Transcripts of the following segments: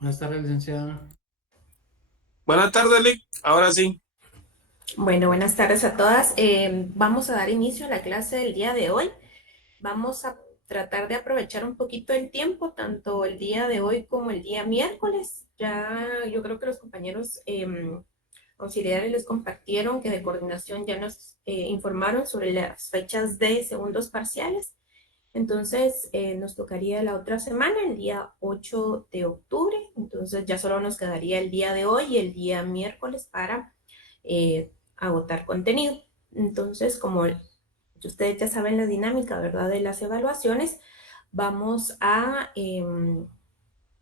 Buenas tardes, licenciada. Buenas tardes, Lick. Ahora sí. Bueno, buenas tardes a todas. Vamos a dar inicio a la clase del día de hoy. Vamos a tratar de aprovechar un poquito el tiempo, tanto el día de hoy como el día miércoles. Ya yo creo que los compañeros auxiliares les compartieron que de coordinación ya nos informaron sobre las fechas de segundos parciales. Entonces, nos tocaría la otra semana, el día 8 de octubre. Entonces, ya solo nos quedaría el día de hoy y el día miércoles para agotar contenido. Entonces, como ustedes ya saben la dinámica, ¿verdad? De las evaluaciones, vamos a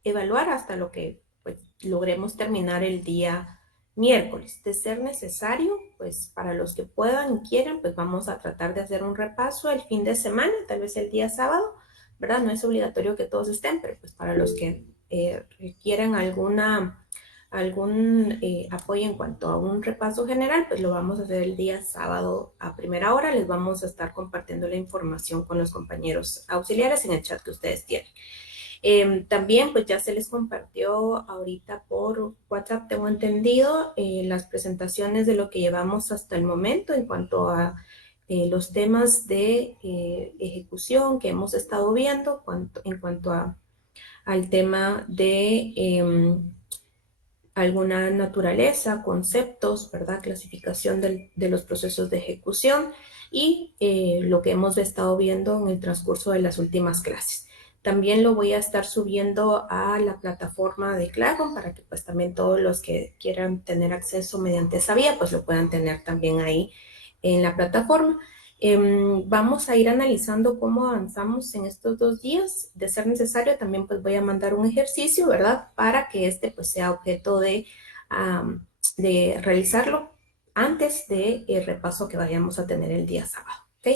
evaluar hasta lo que pues, logremos terminar el día miércoles. De ser necesario, pues para los que puedan y quieran, pues vamos a tratar de hacer un repaso el fin de semana, tal vez el día sábado, ¿verdad? No es obligatorio que todos estén, pero pues para los que requieran algún apoyo en cuanto a un repaso general, pues lo vamos a hacer el día sábado a primera hora. Les vamos a estar compartiendo la información con los compañeros auxiliares en el chat que ustedes tienen. También pues ya se les compartió ahorita por WhatsApp, tengo entendido, las presentaciones de lo que llevamos hasta el momento en cuanto a los temas de ejecución que hemos estado viendo, en cuanto al tema de alguna naturaleza, conceptos, ¿verdad? Clasificación de los procesos de ejecución y lo que hemos estado viendo en el transcurso de las últimas clases. También lo voy a estar subiendo a la plataforma de Classroom para que pues también todos los que quieran tener acceso mediante esa vía pues lo puedan tener también ahí en la plataforma. Vamos a ir analizando cómo avanzamos en estos 2 días. De ser necesario, también pues voy a mandar un ejercicio, ¿verdad? Para que este pues sea objeto de realizarlo antes del repaso que vayamos a tener el día sábado. ¿Ok?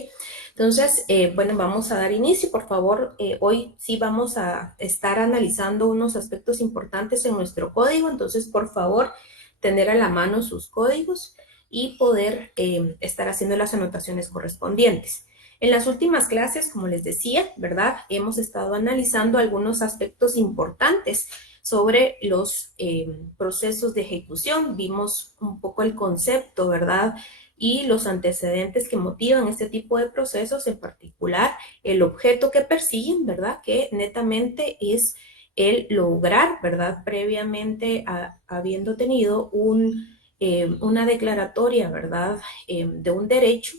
Entonces, bueno, vamos a dar inicio. Por favor, hoy sí vamos a estar analizando unos aspectos importantes en nuestro código. Entonces, por favor, tener a la mano sus códigos y poder estar haciendo las anotaciones correspondientes. En las últimas clases, como les decía, ¿verdad? Hemos estado analizando algunos aspectos importantes sobre los procesos de ejecución. Vimos un poco el concepto, ¿verdad? Y los antecedentes que motivan este tipo de procesos, en particular el objeto que persiguen, ¿verdad? Que netamente es el lograr, ¿verdad? Previamente habiendo tenido una declaratoria, ¿verdad? De un derecho,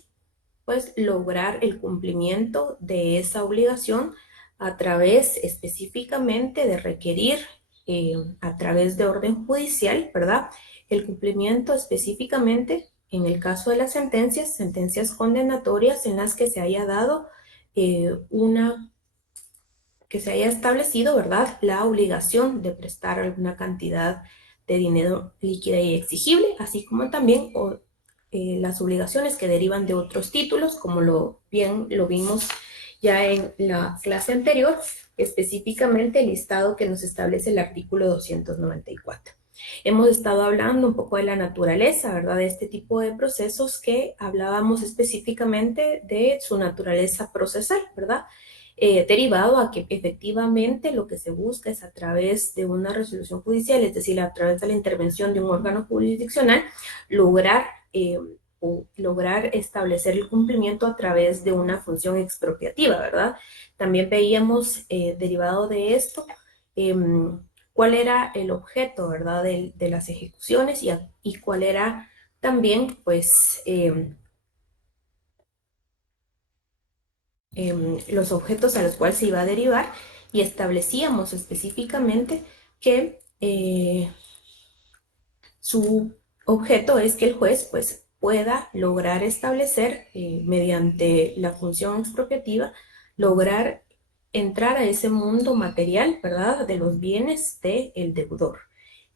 pues lograr el cumplimiento de esa obligación a través específicamente de requerir a través de orden judicial, ¿verdad? El cumplimiento específicamente en el caso de las sentencias condenatorias en las que se haya dado que se haya establecido, ¿verdad?, la obligación de prestar alguna cantidad de dinero líquida y exigible, así como también las obligaciones que derivan de otros títulos, como bien lo vimos ya en la clase anterior, específicamente el listado que nos establece el artículo 294. Hemos estado hablando un poco de la naturaleza, ¿verdad?, de este tipo de procesos que hablábamos específicamente de su naturaleza procesal, ¿verdad? Derivado a que efectivamente lo que se busca es a través de una resolución judicial, es decir, a través de la intervención de un órgano jurisdiccional, lograr, o lograr establecer el cumplimiento a través de una función expropiativa, ¿verdad? También veíamos, derivado de esto, eh, cuál era el objeto, ¿verdad?, de las ejecuciones y cuál era también, pues, los objetos a los cuales se iba a derivar y establecíamos específicamente que su objeto es que el juez pues pueda lograr establecer mediante la función expropiativa, lograr entrar a ese mundo material, ¿verdad?, de los bienes del deudor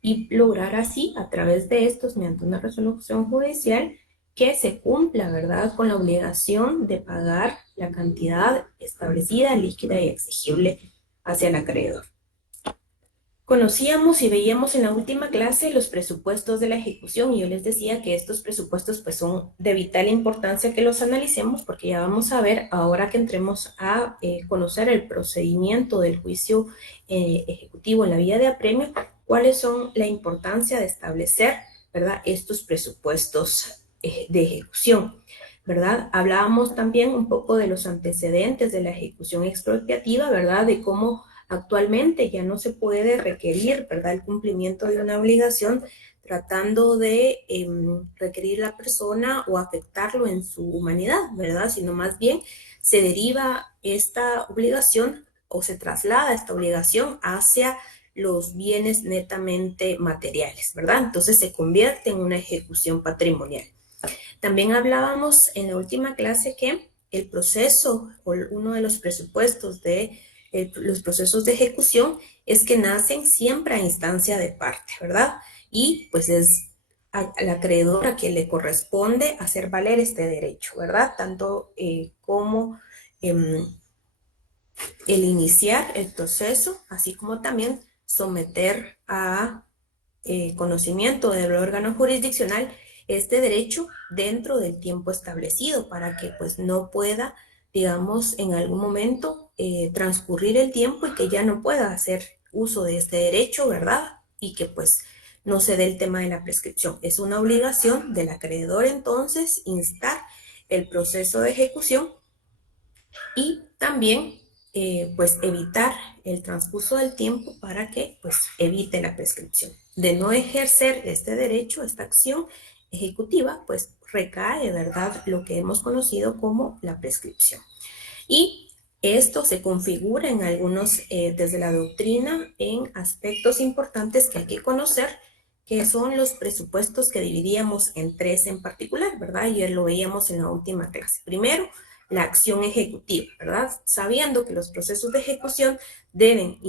y lograr así, a través de estos, mediante una resolución judicial, que se cumpla, ¿verdad?, con la obligación de pagar la cantidad establecida, líquida y exigible hacia el acreedor. Conocíamos y veíamos en la última clase los presupuestos de la ejecución y yo les decía que estos presupuestos pues son de vital importancia que los analicemos porque ya vamos a ver ahora que entremos a conocer el procedimiento del juicio ejecutivo en la vía de apremio, cuáles son la importancia de establecer, ¿verdad?, estos presupuestos de ejecución. ¿Verdad? Hablábamos también un poco de los antecedentes de la ejecución expropiativa, ¿verdad? De cómo actualmente ya no se puede requerir, ¿verdad?, el cumplimiento de una obligación tratando de requerir a la persona o afectarlo en su humanidad, ¿verdad? Sino más bien se deriva esta obligación o se traslada esta obligación hacia los bienes netamente materiales, ¿verdad? Entonces se convierte en una ejecución patrimonial. También hablábamos en la última clase que el proceso o uno de los presupuestos de los procesos de ejecución es que nacen siempre a instancia de parte, ¿verdad? Y pues es al acreedor a quien le corresponde hacer valer este derecho, ¿verdad? Tanto como eh, el iniciar el proceso, así como también someter a conocimiento del órgano jurisdiccional este derecho dentro del tiempo establecido para que pues no pueda, digamos, en algún momento transcurrir el tiempo y que ya no pueda hacer uso de este derecho, ¿verdad? Y que pues no se dé el tema de la prescripción. Es una obligación del acreedor entonces instar el proceso de ejecución y también pues evitar el transcurso del tiempo para que pues evite la prescripción. De no ejercer este derecho, esta acción ejecutiva, pues recae, ¿verdad?, lo que hemos conocido como la prescripción. Y esto se configura en algunos, desde la doctrina, en aspectos importantes que hay que conocer, que son los presupuestos que dividíamos en tres en particular, ¿verdad? Ayer lo veíamos en la última clase. Primero, la acción ejecutiva, ¿verdad? Sabiendo que los procesos de ejecución deben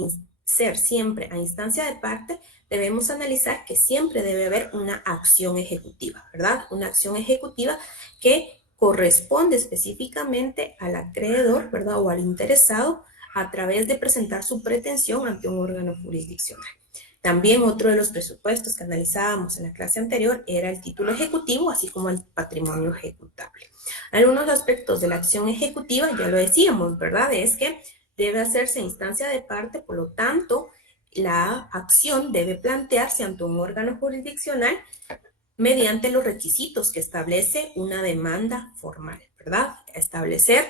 ser siempre a instancia de parte, debemos analizar que siempre debe haber una acción ejecutiva, ¿verdad? Una acción ejecutiva que corresponde específicamente al acreedor, ¿verdad?, o al interesado a través de presentar su pretensión ante un órgano jurisdiccional. También otro de los presupuestos que analizábamos en la clase anterior era el título ejecutivo, así como el patrimonio ejecutable. Algunos aspectos de la acción ejecutiva, ya lo decíamos, ¿verdad?, es que debe hacerse a instancia de parte, por lo tanto, la acción debe plantearse ante un órgano jurisdiccional mediante los requisitos que establece una demanda formal, ¿verdad? Establecer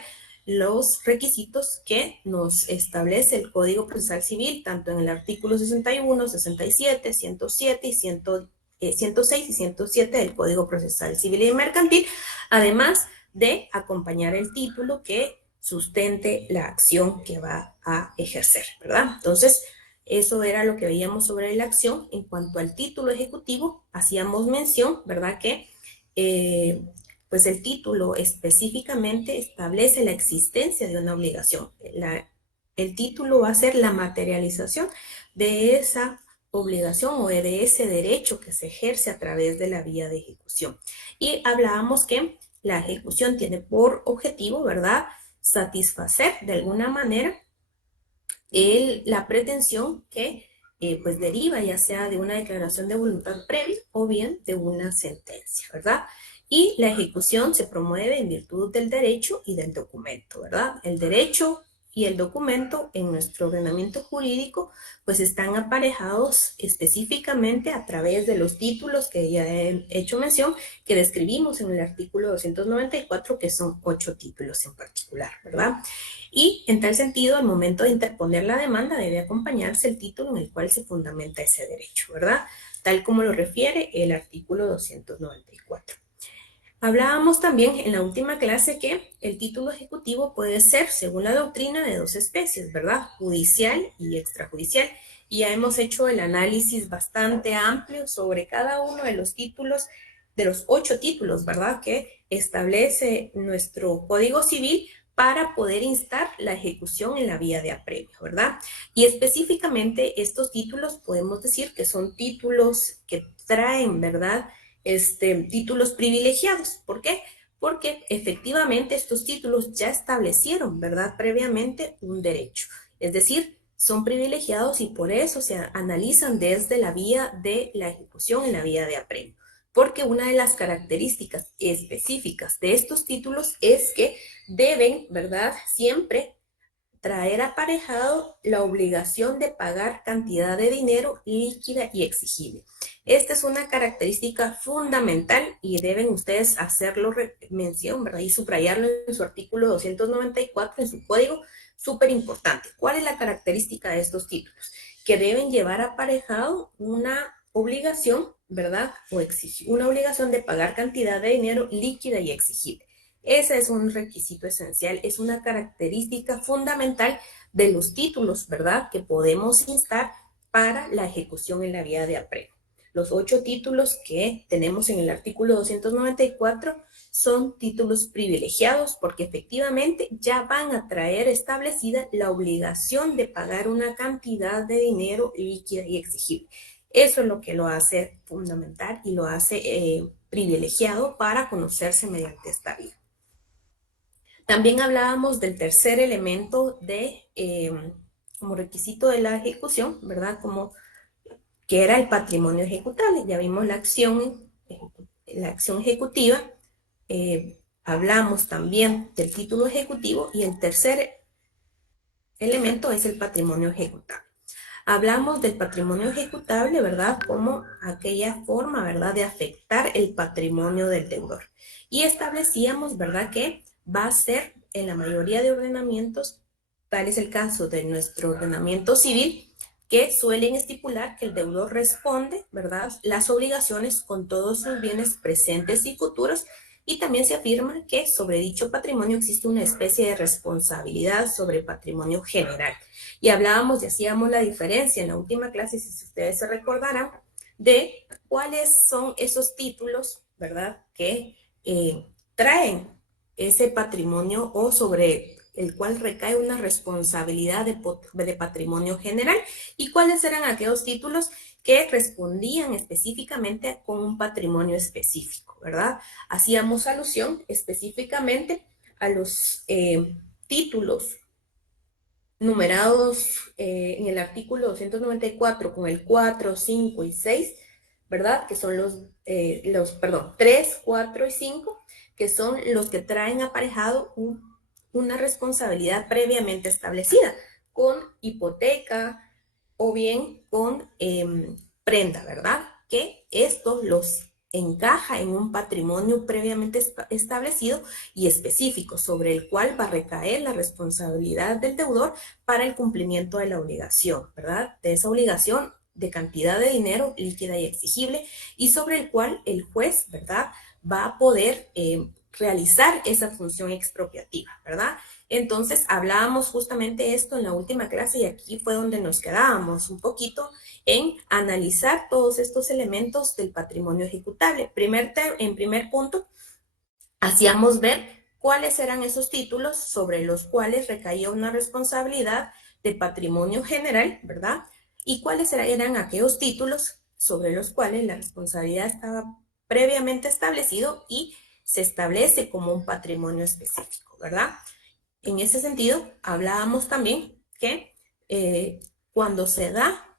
los requisitos que nos establece el Código Procesal Civil, tanto en el artículo 61, 67, 107 y 106 y 107 del Código Procesal Civil y Mercantil, además de acompañar el título que sustente la acción que va a ejercer, ¿verdad? Entonces, eso era lo que veíamos sobre la acción. En cuanto al título ejecutivo, hacíamos mención, ¿verdad?, que pues el título específicamente establece la existencia de una obligación. El título va a ser la materialización de esa obligación o de ese derecho que se ejerce a través de la vía de ejecución. Y hablábamos que la ejecución tiene por objetivo, ¿verdad?, satisfacer de alguna manera la pretensión que pues deriva ya sea de una declaración de voluntad previa o bien de una sentencia, ¿verdad? Y la ejecución se promueve en virtud del derecho y del documento, ¿verdad? El derecho y el documento en nuestro ordenamiento jurídico pues están aparejados específicamente a través de los títulos que ya he hecho mención, que describimos en el artículo 294, que son 8 títulos en particular, ¿verdad? Y en tal sentido, al momento de interponer la demanda debe acompañarse el título en el cual se fundamenta ese derecho, ¿verdad? Tal como lo refiere el artículo 294. Hablábamos también en la última clase que el título ejecutivo puede ser, según la doctrina, de dos especies, ¿verdad? Judicial y extrajudicial. Y ya hemos hecho el análisis bastante amplio sobre cada uno de los títulos, de los 8 títulos, ¿verdad?, que establece nuestro Código Civil para poder instar la ejecución en la vía de apremio, ¿verdad? Y específicamente estos títulos podemos decir que son títulos que traen, ¿verdad?, títulos privilegiados. ¿Por qué? Porque efectivamente estos títulos ya establecieron, ¿verdad?, previamente un derecho. Es decir, son privilegiados y por eso se analizan desde la vía de la ejecución en la vía de apremio. Porque una de las características específicas de estos títulos es que deben, ¿verdad?, siempre traer aparejado la obligación de pagar cantidad de dinero líquida y exigible. Esta es una característica fundamental y deben ustedes hacerlo mención, ¿verdad? Y subrayarlo en su artículo 294, en su código, súper importante. ¿Cuál es la característica de estos títulos? Que deben llevar aparejado una obligación, ¿verdad? O una obligación de pagar cantidad de dinero líquida y exigible. Ese es un requisito esencial, es una característica fundamental de los títulos, ¿verdad?, que podemos instar para la ejecución en la vía de apremio. Los 8 títulos que tenemos en el artículo 294 son títulos privilegiados porque efectivamente ya van a traer establecida la obligación de pagar una cantidad de dinero líquida y exigible. Eso es lo que lo hace fundamental y lo hace privilegiado para conocerse mediante esta vía. También hablábamos del tercer elemento como requisito de la ejecución, ¿verdad? Como que era el patrimonio ejecutable. Ya vimos la acción ejecutiva. Hablamos también del título ejecutivo y el tercer elemento es el patrimonio ejecutable. Hablamos del patrimonio ejecutable, ¿verdad?, como aquella forma, ¿verdad?, de afectar el patrimonio del deudor. Y establecíamos, ¿verdad?, que va a ser en la mayoría de ordenamientos, tal es el caso de nuestro ordenamiento civil, que suelen estipular que el deudor responde, ¿verdad?, las obligaciones con todos sus bienes presentes y futuros, y también se afirma que sobre dicho patrimonio existe una especie de responsabilidad sobre el patrimonio general. Y hablábamos y hacíamos la diferencia en la última clase, si ustedes se recordarán, de cuáles son esos títulos, ¿verdad?, que traen ese patrimonio o sobre el cual recae una responsabilidad de patrimonio general y cuáles eran aquellos títulos que respondían específicamente con un patrimonio específico, ¿verdad? Hacíamos alusión específicamente a los títulos numerados en el artículo 294 con el 4, 5 y 6, ¿verdad? Que son los 3, 4 y 5, que son los que traen aparejado una responsabilidad previamente establecida con hipoteca o bien con prenda, ¿verdad? Que estos los encaja en un patrimonio previamente establecido y específico sobre el cual va a recaer la responsabilidad del deudor para el cumplimiento de la obligación, ¿verdad? De esa obligación de cantidad de dinero líquida y exigible y sobre el cual el juez, ¿verdad?, va a poder realizar esa función expropiativa, ¿verdad? Entonces, hablábamos justamente esto en la última clase y aquí fue donde nos quedábamos un poquito en analizar todos estos elementos del patrimonio ejecutable. En primer punto, hacíamos ver cuáles eran esos títulos sobre los cuales recaía una responsabilidad de patrimonio general, ¿verdad? Y cuáles eran aquellos títulos sobre los cuales la responsabilidad estaba previamente establecido y se establece como un patrimonio específico, ¿verdad? En ese sentido, hablábamos también que cuando se da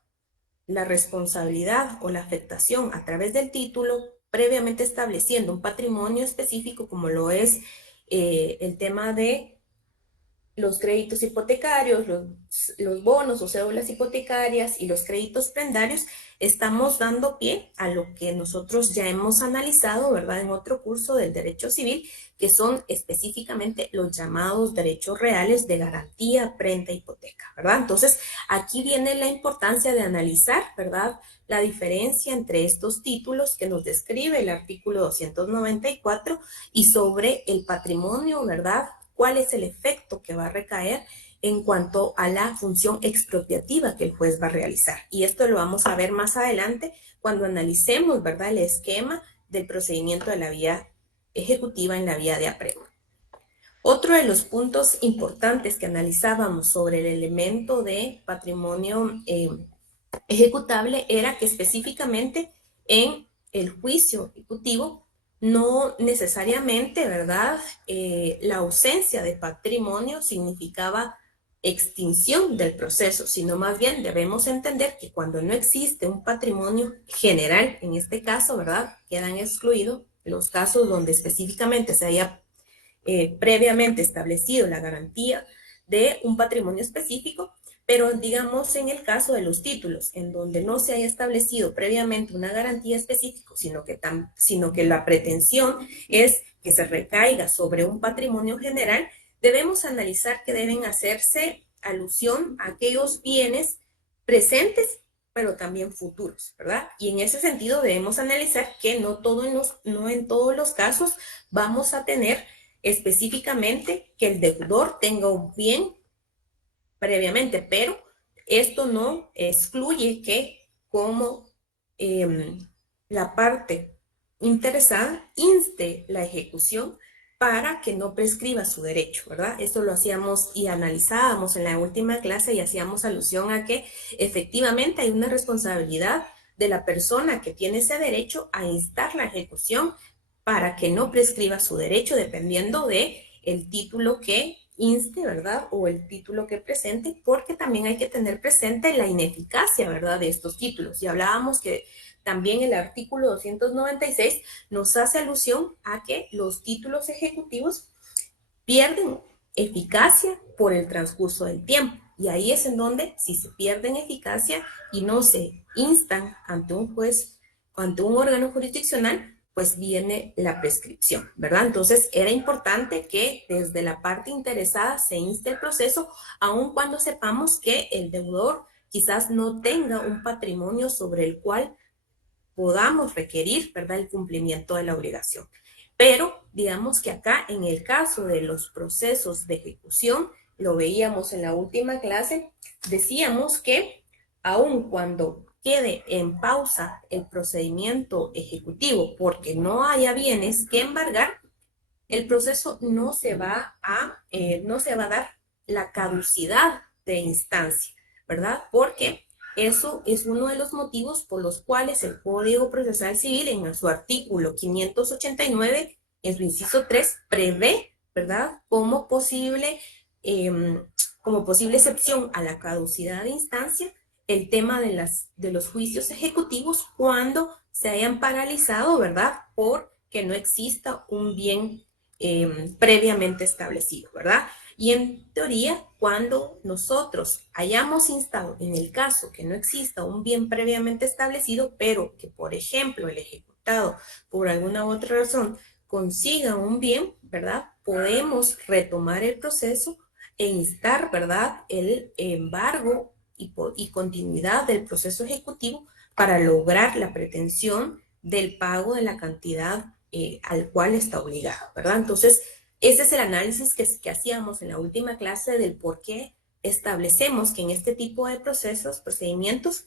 la responsabilidad o la afectación a través del título, previamente estableciendo un patrimonio específico como lo es el tema de los créditos hipotecarios, los bonos o cédulas hipotecarias y los créditos prendarios, estamos dando pie a lo que nosotros ya hemos analizado, ¿verdad?, en otro curso del derecho civil, que son específicamente los llamados derechos reales de garantía, prenda, hipoteca, ¿verdad? Entonces, aquí viene la importancia de analizar, ¿verdad?, la diferencia entre estos títulos que nos describe el artículo 294 y sobre el patrimonio, ¿verdad?, cuál es el efecto que va a recaer en cuanto a la función expropiativa que el juez va a realizar. Y esto lo vamos a ver más adelante cuando analicemos, ¿verdad?, el esquema del procedimiento de la vía ejecutiva en la vía de apremio. Otro de los puntos importantes que analizábamos sobre el elemento de patrimonio ejecutable era que específicamente en el juicio ejecutivo no necesariamente, ¿verdad?, la ausencia de patrimonio significaba extinción del proceso, sino más bien debemos entender que cuando no existe un patrimonio general, en este caso, ¿verdad? Quedan excluidos los casos donde específicamente se haya previamente establecido la garantía de un patrimonio específico, pero digamos en el caso de los títulos, en donde no se haya establecido previamente una garantía específica, sino que la pretensión es que se recaiga sobre un patrimonio general, debemos analizar que deben hacerse alusión a aquellos bienes presentes, pero también futuros, ¿verdad? Y en ese sentido debemos analizar que no en todos los casos vamos a tener específicamente que el deudor tenga un bien previamente, pero esto no excluye que como la parte interesada inste la ejecución para que no prescriba su derecho, ¿verdad? Esto lo hacíamos y analizábamos en la última clase y hacíamos alusión a que efectivamente hay una responsabilidad de la persona que tiene ese derecho a instar la ejecución para que no prescriba su derecho dependiendo de el título que inste, ¿verdad? O el título que presente, porque también hay que tener presente la ineficacia, ¿verdad? De estos títulos. Y hablábamos que también el artículo 296 nos hace alusión a que los títulos ejecutivos pierden eficacia por el transcurso del tiempo. Y ahí es en donde, si se pierden eficacia y no se instan ante un juez o ante un órgano jurisdiccional, pues viene la prescripción, ¿verdad? Entonces era importante que desde la parte interesada se inste el proceso, aun cuando sepamos que el deudor quizás no tenga un patrimonio sobre el cual podamos requerir, ¿verdad?, el cumplimiento de la obligación. Pero digamos que acá en el caso de los procesos de ejecución, lo veíamos en la última clase, decíamos que aun cuando quede en pausa el procedimiento ejecutivo porque no haya bienes que embargar, el proceso no se va a dar la caducidad de instancia, ¿verdad? Porque eso es uno de los motivos por los cuales el Código Procesal Civil en su artículo 589, en su inciso 3, prevé, ¿verdad? Como posible excepción a la caducidad de instancia, el tema de los juicios ejecutivos cuando se hayan paralizado, ¿verdad? Porque no exista un bien previamente establecido, ¿verdad? Y en teoría, cuando nosotros hayamos instado, en el caso que no exista un bien previamente establecido, pero que, por ejemplo, el ejecutado, por alguna otra razón, consiga un bien, ¿verdad? Podemos retomar el proceso e instar, ¿verdad?, el embargo y continuidad del proceso ejecutivo para lograr la pretensión del pago de la cantidad al cual está obligado, ¿verdad? Entonces, ese es el análisis que hacíamos en la última clase del por qué establecemos que en este tipo de procedimientos,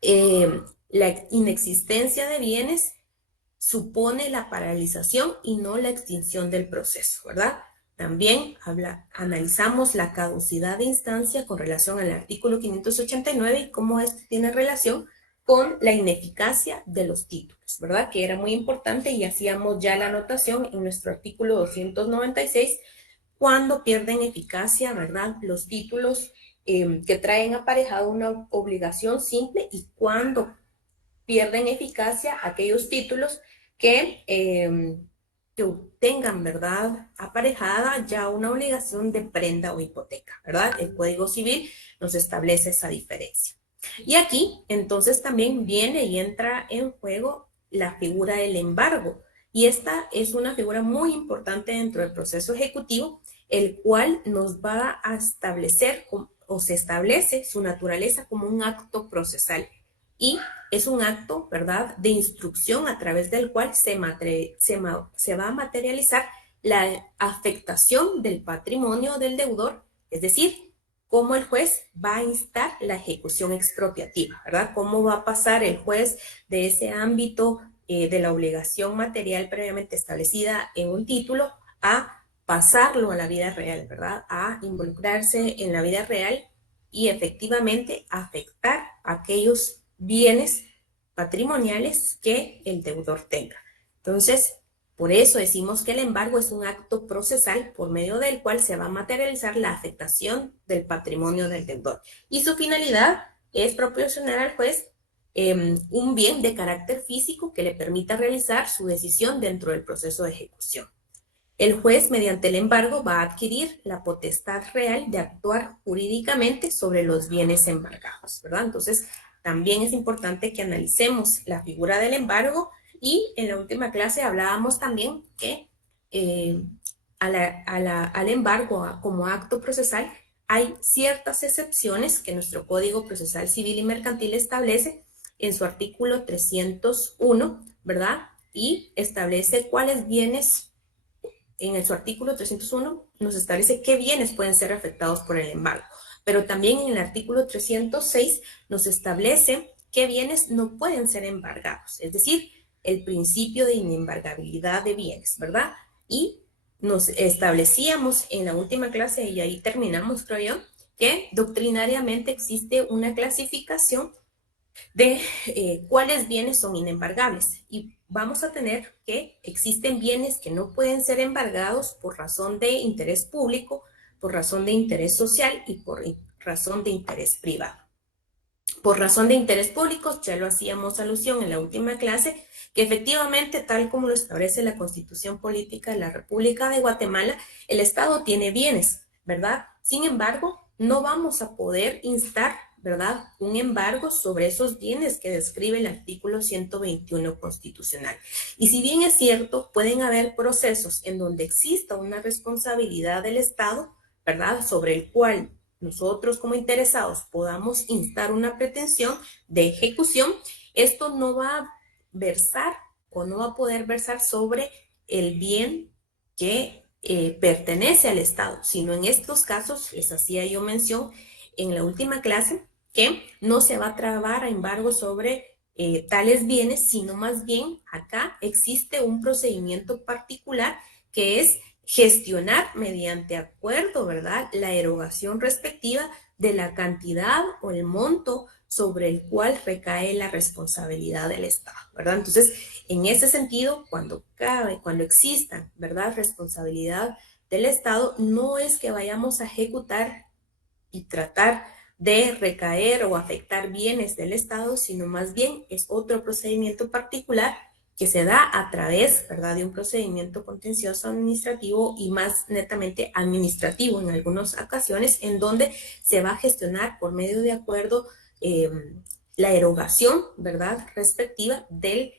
la inexistencia de bienes supone la paralización y no la extinción del proceso, ¿verdad? También analizamos la caducidad de instancia con relación al artículo 589 y cómo esto tiene relación con la ineficacia de los títulos, ¿verdad? Que era muy importante y hacíamos ya la anotación en nuestro artículo 296 cuando pierden eficacia, ¿verdad? Los títulos que traen aparejado una obligación simple y cuando pierden eficacia aquellos títulos que tengan, ¿verdad?, aparejada ya una obligación de prenda o hipoteca, ¿verdad? El Código Civil nos establece esa diferencia. Y aquí, entonces, también viene y entra en juego la figura del embargo. Y esta es una figura muy importante dentro del proceso ejecutivo, el cual nos va a establecer o se establece su naturaleza como un acto procesal. Y es un acto, ¿verdad?, de instrucción a través del cual se va a materializar la afectación del patrimonio del deudor, es decir, cómo el juez va a instar la ejecución expropiativa, ¿verdad? Cómo va a pasar el juez de ese ámbito de la obligación material previamente establecida en un título a pasarlo a la vida real, ¿verdad? A involucrarse en la vida real y efectivamente afectar aquellos bienes patrimoniales que el deudor tenga. Entonces, Por eso decimos que el embargo es un acto procesal por medio del cual se va a materializar la afectación del patrimonio del deudor. Y su finalidad es proporcionar al juez un bien de carácter físico que le permita realizar su decisión dentro del proceso de ejecución. El juez, mediante el embargo, va a adquirir la potestad real de actuar jurídicamente sobre los bienes embargados, ¿verdad? Entonces, también es importante que analicemos la figura del embargo y en la última clase hablábamos también que al embargo como acto procesal hay ciertas excepciones que nuestro Código Procesal Civil y Mercantil establece en su artículo 301, ¿verdad? Y establece cuáles bienes, en su artículo 301 nos establece qué bienes pueden ser afectados por el embargo, pero también en el artículo 306 nos establece qué bienes no pueden ser embargados, es decir, el principio de inembargabilidad de bienes, ¿verdad? Y nos establecíamos en la última clase, y ahí terminamos, creo yo, que doctrinariamente existe una clasificación de cuáles bienes son inembargables. Y vamos a tener que existen bienes que no pueden ser embargados por razón de interés público, por razón de interés social y por razón de interés privado. Por razón de interés público, ya lo hacíamos alusión en la última clase, que efectivamente, tal como lo establece la Constitución Política de la República de Guatemala, el Estado tiene bienes, ¿verdad? Sin embargo, no vamos a poder instar, ¿verdad?, un embargo sobre esos bienes que describe el artículo 121 constitucional. Y si bien es cierto, pueden haber procesos en donde exista una responsabilidad del Estado, ¿verdad?, sobre el cual nosotros como interesados podamos instar una pretensión de ejecución, esto no va a versar o no va a poder versar sobre el bien que pertenece al Estado, sino en estos casos, les hacía yo mención en la última clase, que no se va a trabar a embargo sobre tales bienes, sino más bien acá existe un procedimiento particular que es gestionar mediante acuerdo, ¿verdad?, la erogación respectiva de la cantidad o el monto sobre el cual recae la responsabilidad del Estado, ¿verdad? Entonces, en ese sentido, cuando exista, ¿verdad?, responsabilidad del Estado, no es que vayamos a ejecutar y tratar de recaer o afectar bienes del Estado, sino más bien es otro procedimiento particular que se da a través, ¿verdad?, de un procedimiento contencioso administrativo y más netamente administrativo en algunas ocasiones, en donde se va a gestionar por medio de acuerdo la erogación, ¿verdad?, respectiva del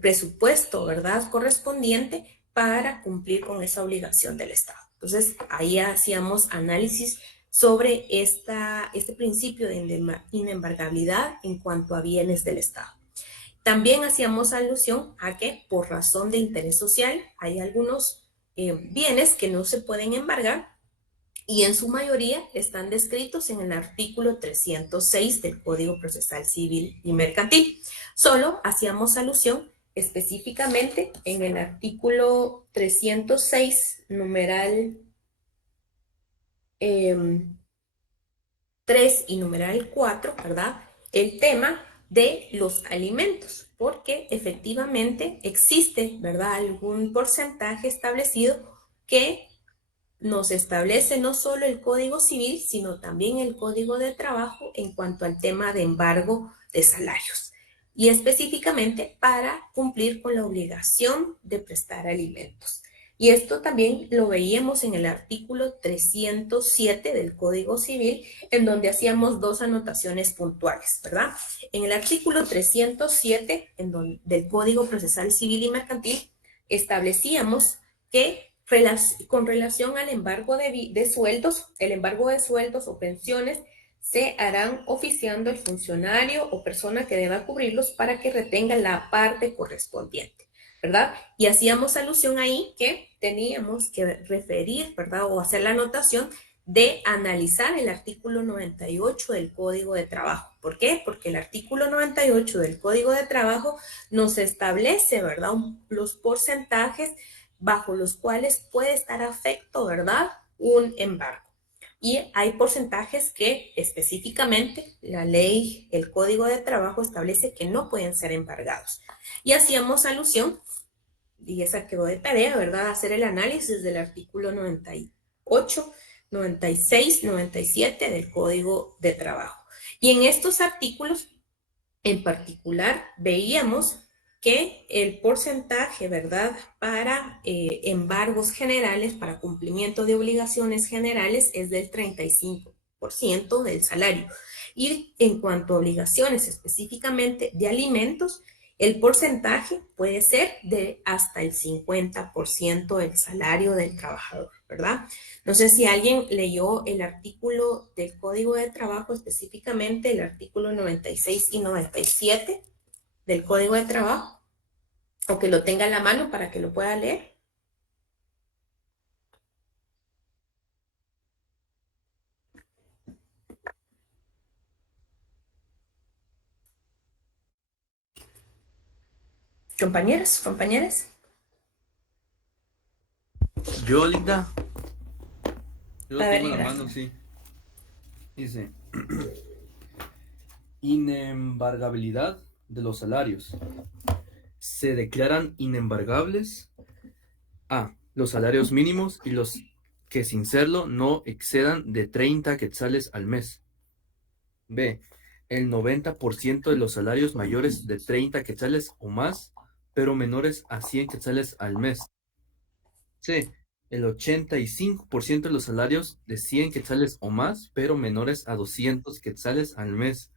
presupuesto, ¿verdad?, correspondiente para cumplir con esa obligación del Estado. Entonces, ahí hacíamos análisis sobre este principio de inembargabilidad en cuanto a bienes del Estado. También hacíamos alusión a que por razón de interés social hay algunos bienes que no se pueden embargar y en su mayoría están descritos en el artículo 306 del Código Procesal Civil y Mercantil. Solo hacíamos alusión específicamente en el artículo 306, numeral 3 y numeral 4, ¿verdad?, el tema de los alimentos, porque efectivamente existe, ¿verdad?, algún porcentaje establecido que nos establece no solo el Código Civil, sino también el Código de Trabajo en cuanto al tema de embargo de salarios, y específicamente para cumplir con la obligación de prestar alimentos. Y esto también lo veíamos en el artículo 307 del Código Civil, en donde hacíamos dos anotaciones puntuales, ¿verdad? En el artículo 307 del Código Procesal Civil y Mercantil establecíamos que con relación al embargo de sueldos, el embargo de sueldos o pensiones se harán oficiando el funcionario o persona que deba cubrirlos para que retenga la parte correspondiente, ¿verdad? Y hacíamos alusión ahí que teníamos que referir, ¿verdad?, o hacer la anotación de analizar el artículo 98 del Código de Trabajo. ¿Por qué? Porque el artículo 98 del Código de Trabajo nos establece, ¿verdad?, los porcentajes bajo los cuales puede estar afecto, ¿verdad?, un embargo. Y hay porcentajes que específicamente la ley, el Código de Trabajo establece que no pueden ser embargados. Y hacíamos alusión y esa quedó de tarea, ¿verdad? Hacer el análisis del artículo 98, 96, 97 del Código de Trabajo. Y en estos artículos en particular veíamos que el porcentaje, ¿verdad?, para embargos generales, para cumplimiento de obligaciones generales, es del 35% del salario. Y en cuanto a obligaciones específicamente de alimentos, el porcentaje puede ser de hasta el 50% del salario del trabajador, ¿verdad? No sé si alguien leyó el artículo del Código de Trabajo, específicamente el artículo 96 y 97 del Código de Trabajo, o que lo tenga en la mano para que lo pueda leer. Compañeros, compañeras. Yo, Linda, yo A lo ver, tengo en la mano, gracias. sí. Dice, inembargabilidad de los salarios. Se declaran inembargables a los salarios mínimos y los que sin serlo no excedan de 30 quetzales al mes. B, el 90% de los salarios mayores de 30 quetzales o más, pero menores a 100 quetzales al mes. C, el 85% de los salarios de 100 quetzales o más, pero menores a 200 quetzales al mes.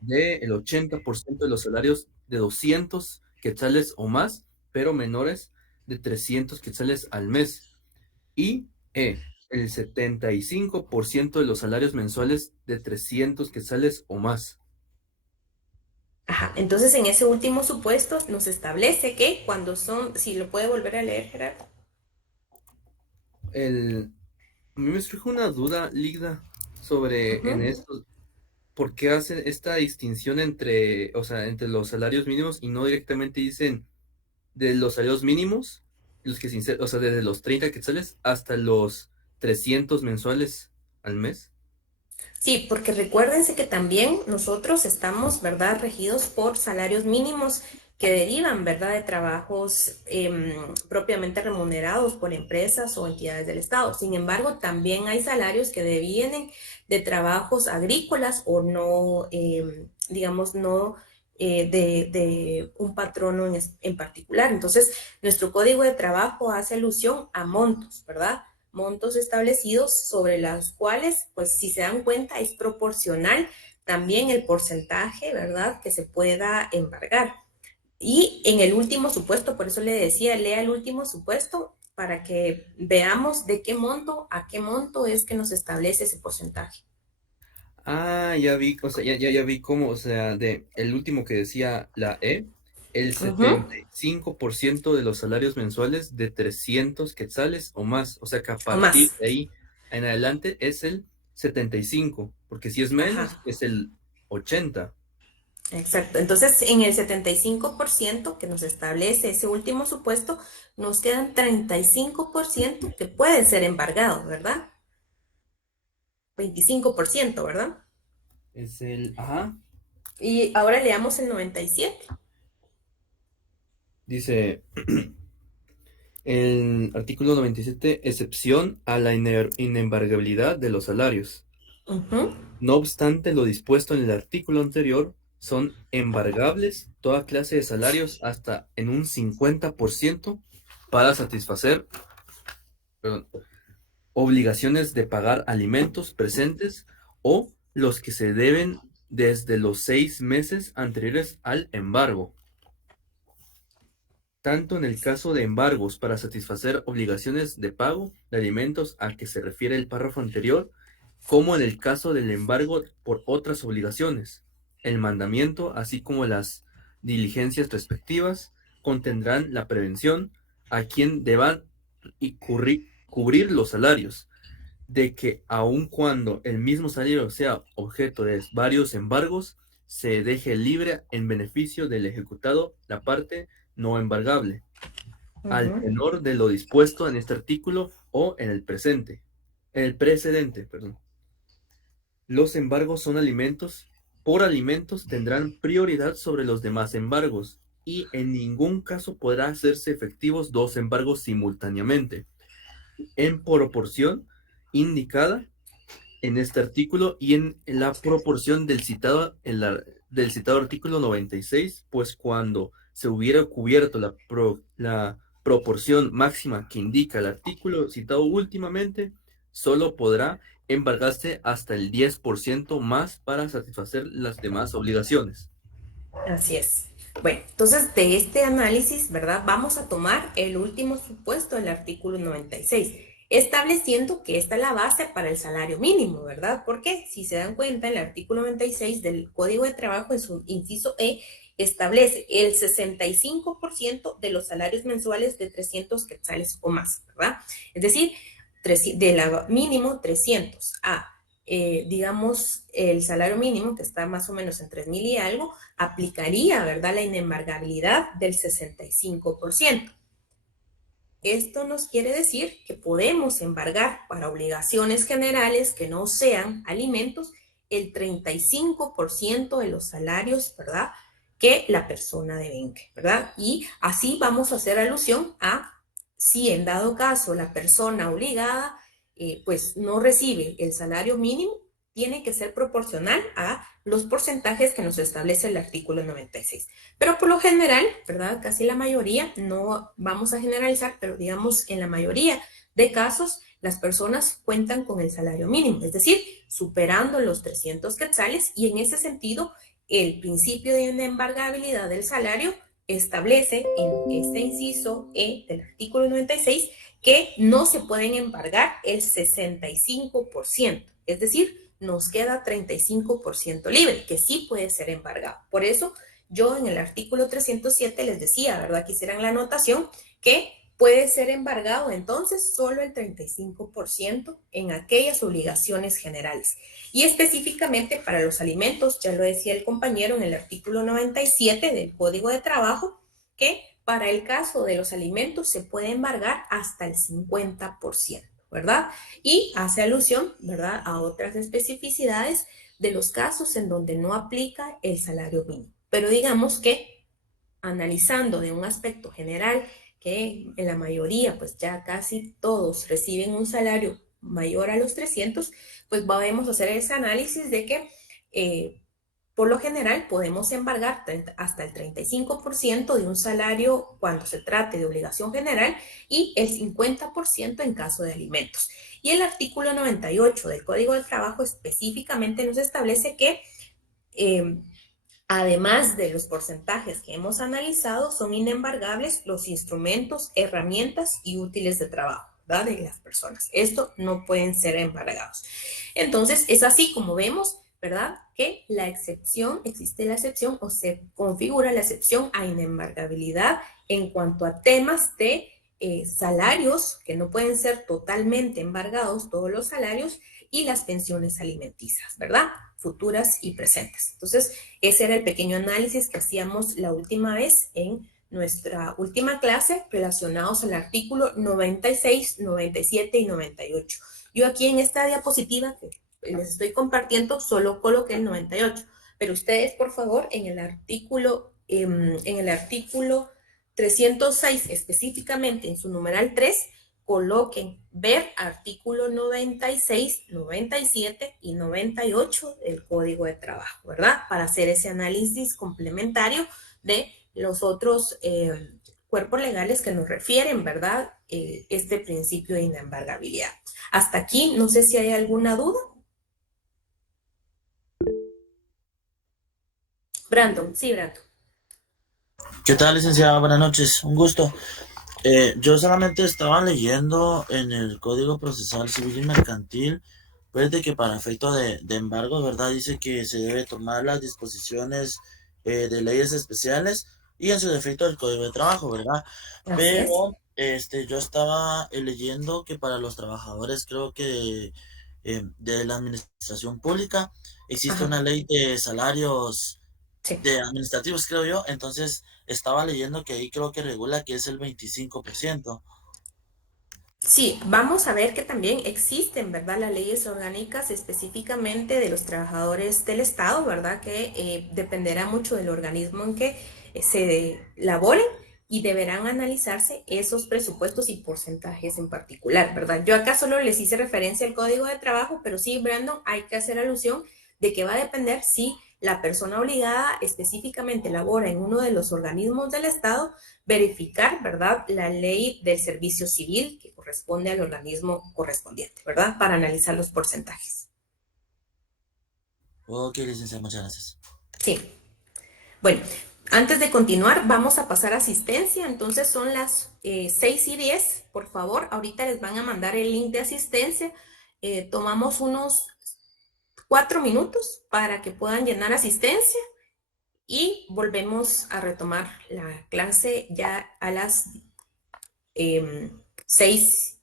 D, el 80% de los salarios de 200 quetzales o más, pero menores de 300 quetzales al mes. Y E, el 75% de los salarios mensuales de 300 quetzales o más. Ajá, entonces en ese último supuesto nos establece que cuando son, si lo puede volver a leer, Gerardo. A mí me surge una duda, Ligda, sobre en Ujú. esto. ¿Por qué hacen esta distinción entre, o sea, entre los salarios mínimos y no directamente dicen de los salarios mínimos, los que o sea, desde los 30 quetzales hasta los 300 mensuales al mes? Sí, porque recuérdense que también nosotros estamos, ¿verdad?, regidos por salarios mínimos que derivan, ¿verdad?, de trabajos propiamente remunerados por empresas o entidades del Estado. Sin embargo, también hay salarios que devienen de trabajos agrícolas o no, digamos, no de un patrono en particular. Entonces, nuestro código de trabajo hace alusión a montos, ¿verdad? Montos establecidos sobre las cuales, pues si se dan cuenta, es proporcional también el porcentaje, ¿verdad?, que se pueda embargar. Y en el último supuesto, por eso le decía, lea el último supuesto para que veamos de qué monto a qué monto es que nos establece ese porcentaje. Ah, ya vi, o sea, ya vi cómo, o sea, de el último que decía la E, el Ujú. 75% de los salarios mensuales de 300 quetzales o más, o sea que a O partir más. de ahí en adelante es el 75, porque si es menos Ajá. es el 80. Exacto. Entonces, en el 75% que nos establece ese último supuesto, nos quedan 35% que pueden ser embargados, ¿verdad? 25%, ¿verdad? Es el, ajá, Y ahora leamos el 97. dice el artículo 97, excepción a la inembargabilidad de los salarios. Ujú. No obstante lo dispuesto en el artículo anterior, son embargables toda clase de salarios hasta en un 50% para satisfacer, perdón, obligaciones de pagar alimentos presentes o los que se deben desde los 6 meses anteriores al embargo. Tanto en el caso de embargos para satisfacer obligaciones de pago de alimentos al que se refiere el párrafo anterior, como en el caso del embargo por otras obligaciones. El mandamiento, así como las diligencias respectivas, contendrán la prevención a quien deban cubrir los salarios, de que aun cuando el mismo salario sea objeto de varios embargos, se deje libre en beneficio del ejecutado la parte no embargable, al Ujú. tenor de lo dispuesto en este artículo o en el precedente, perdón. Los embargos son alimentos, por alimentos tendrán prioridad sobre los demás embargos, y en ningún caso podrá hacerse efectivos dos embargos simultáneamente, en proporción indicada en este artículo y en la proporción del citado artículo 96, pues cuando se hubiera cubierto la proporción máxima que indica el artículo citado últimamente, solo podrá embargarse hasta el 10% más para satisfacer las demás obligaciones. Así es. Bueno, entonces de este análisis, ¿verdad? Vamos a tomar el último supuesto del artículo 96, estableciendo que esta es la base para el salario mínimo, ¿verdad? Porque si se dan cuenta, el artículo 96 del Código de Trabajo en su inciso E establece el 65% de los salarios mensuales de 300 quetzales o más, ¿verdad? Es decir, de la mínimo 300 a digamos, el salario mínimo, que está más o menos en 3,000 y algo, aplicaría, ¿verdad?, la inembargabilidad del 65%. Esto nos quiere decir que podemos embargar para obligaciones generales que no sean alimentos el 35% de los salarios, ¿verdad?, que la persona devengue, ¿verdad? Y así vamos a hacer alusión a si en dado caso la persona obligada pues no recibe el salario mínimo, tiene que ser proporcional a los porcentajes que nos establece el artículo 96. Pero por lo general, ¿verdad? Casi la mayoría, no vamos a generalizar, pero digamos en la mayoría de casos, las personas cuentan con el salario mínimo, es decir, superando los 300 quetzales, y en ese sentido, el principio de inembargabilidad del salario establece en este inciso E del artículo 96 que no se pueden embargar el 65%, es decir, nos queda 35% libre, que sí puede ser embargado. Por eso, yo en el artículo 307 les decía, ¿verdad? Quisieran la anotación que puede ser embargado entonces solo el 35% en aquellas obligaciones generales. Y específicamente para los alimentos, ya lo decía el compañero en el artículo 97 del Código de Trabajo, que para el caso de los alimentos se puede embargar hasta el 50%, ¿verdad? Y hace alusión, ¿verdad?, a otras especificidades de los casos en donde no aplica el salario mínimo. Pero digamos que analizando de un aspecto general que en la mayoría, pues ya casi todos reciben un salario mayor a los 300, pues podemos hacer ese análisis de que por lo general podemos embargar hasta el 35% de un salario cuando se trate de obligación general y el 50% en caso de alimentos. Y el artículo 98 del Código del Trabajo específicamente nos establece que además de los porcentajes que hemos analizado, son inembargables los instrumentos, herramientas y útiles de trabajo, ¿verdad?, de las personas. Esto no pueden ser embargados. Entonces, es así como vemos, ¿verdad?, que la excepción, existe la excepción o se configura la excepción a inembargabilidad en cuanto a temas de salarios que no pueden ser totalmente embargados, todos los salarios, y las pensiones alimenticias, ¿verdad?, futuras y presentes. Entonces, ese era el pequeño análisis que hacíamos la última vez en nuestra última clase relacionados al artículo 96, 97 y 98. Yo aquí en esta diapositiva que les estoy compartiendo solo coloqué el 98, pero ustedes, por favor, en el artículo 306, específicamente en su numeral 3, coloquen ver artículo 96, 97 y 98 del Código de Trabajo, ¿verdad? Para hacer ese análisis complementario de los otros cuerpos legales que nos refieren, ¿verdad?, este principio de inembargabilidad. Hasta aquí, no sé si hay alguna duda. Brandon, sí, Brandon. ¿Qué tal, licenciada? Buenas noches, un gusto. Yo solamente estaba leyendo en el Código Procesal Civil y Mercantil, pues de que para efecto de embargo, ¿verdad? Dice que se debe tomar las disposiciones de leyes especiales y en su defecto del Código de Trabajo, ¿verdad? Así es. Pero yo estaba leyendo que para los trabajadores, creo que de la administración pública, existe Ajá, una ley de salarios sí. de administrativos, creo yo. Entonces estaba leyendo que ahí creo que regula que es el 25%. Sí, vamos a ver que también existen, ¿verdad? Las leyes orgánicas específicamente de los trabajadores del Estado, ¿verdad? Que dependerá mucho del organismo en que se laboren y deberán analizarse esos presupuestos y porcentajes en particular, ¿verdad? Yo acá solo les hice referencia al Código de Trabajo, pero sí, Brandon, hay que hacer alusión de que va a depender si la persona obligada específicamente labora en uno de los organismos del Estado, verificar, ¿verdad?, la ley del servicio civil que corresponde al organismo correspondiente, ¿verdad?, para analizar los porcentajes. Ok, licenciada, muchas gracias. Sí. Bueno, antes de continuar, vamos a pasar a asistencia. Entonces son las 6:10. Por favor, ahorita les van a mandar el link de asistencia. Tomamos unos 4 minutos para que puedan llenar asistencia y volvemos a retomar la clase ya a las 6:15.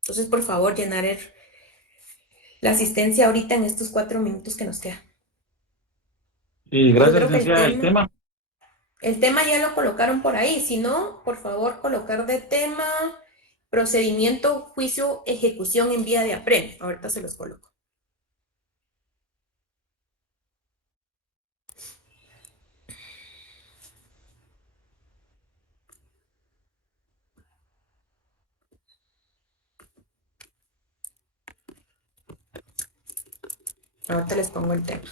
Entonces, por favor, llenar la asistencia ahorita en estos 4 minutos que nos quedan. Y Yo gracias, creo que licenciada. El tema, el tema ya lo colocaron por ahí. Si no, por favor, colocar de tema procedimiento, juicio, ejecución en vía de apremio. Ahorita se los coloco. Ahorita les pongo el tema.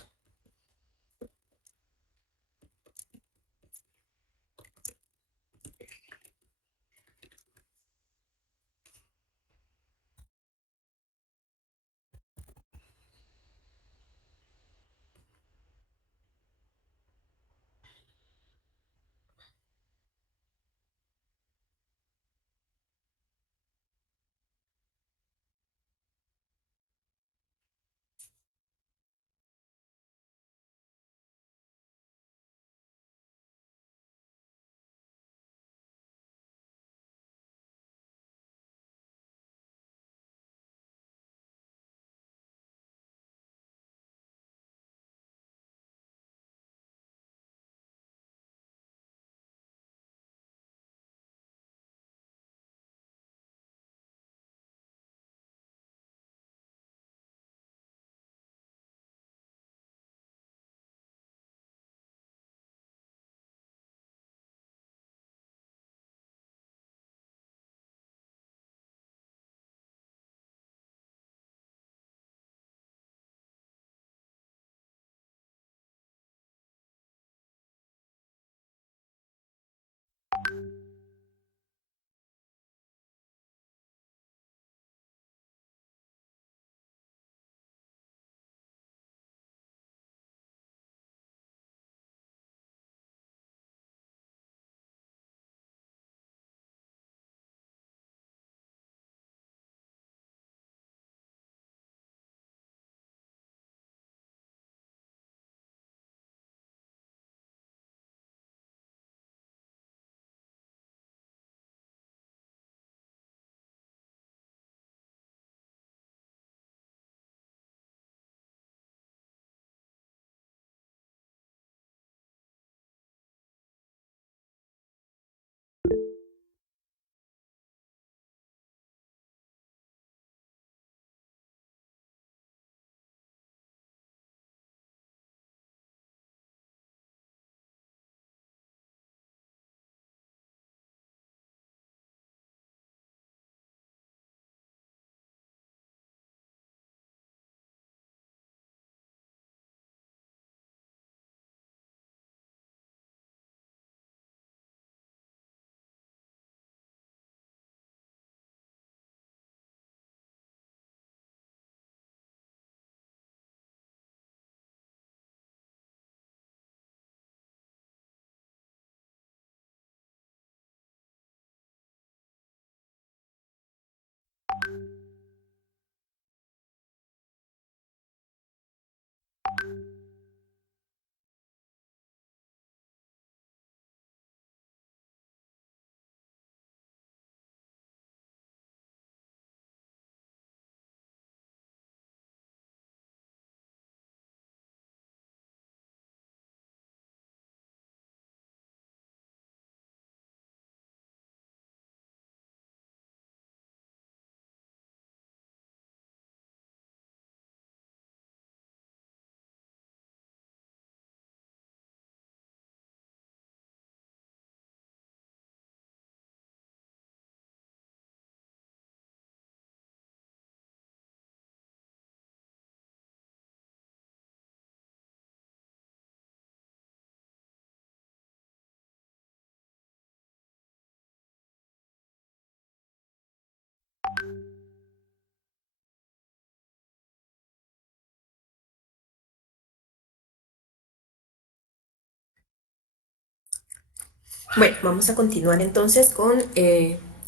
Bueno, vamos a continuar entonces con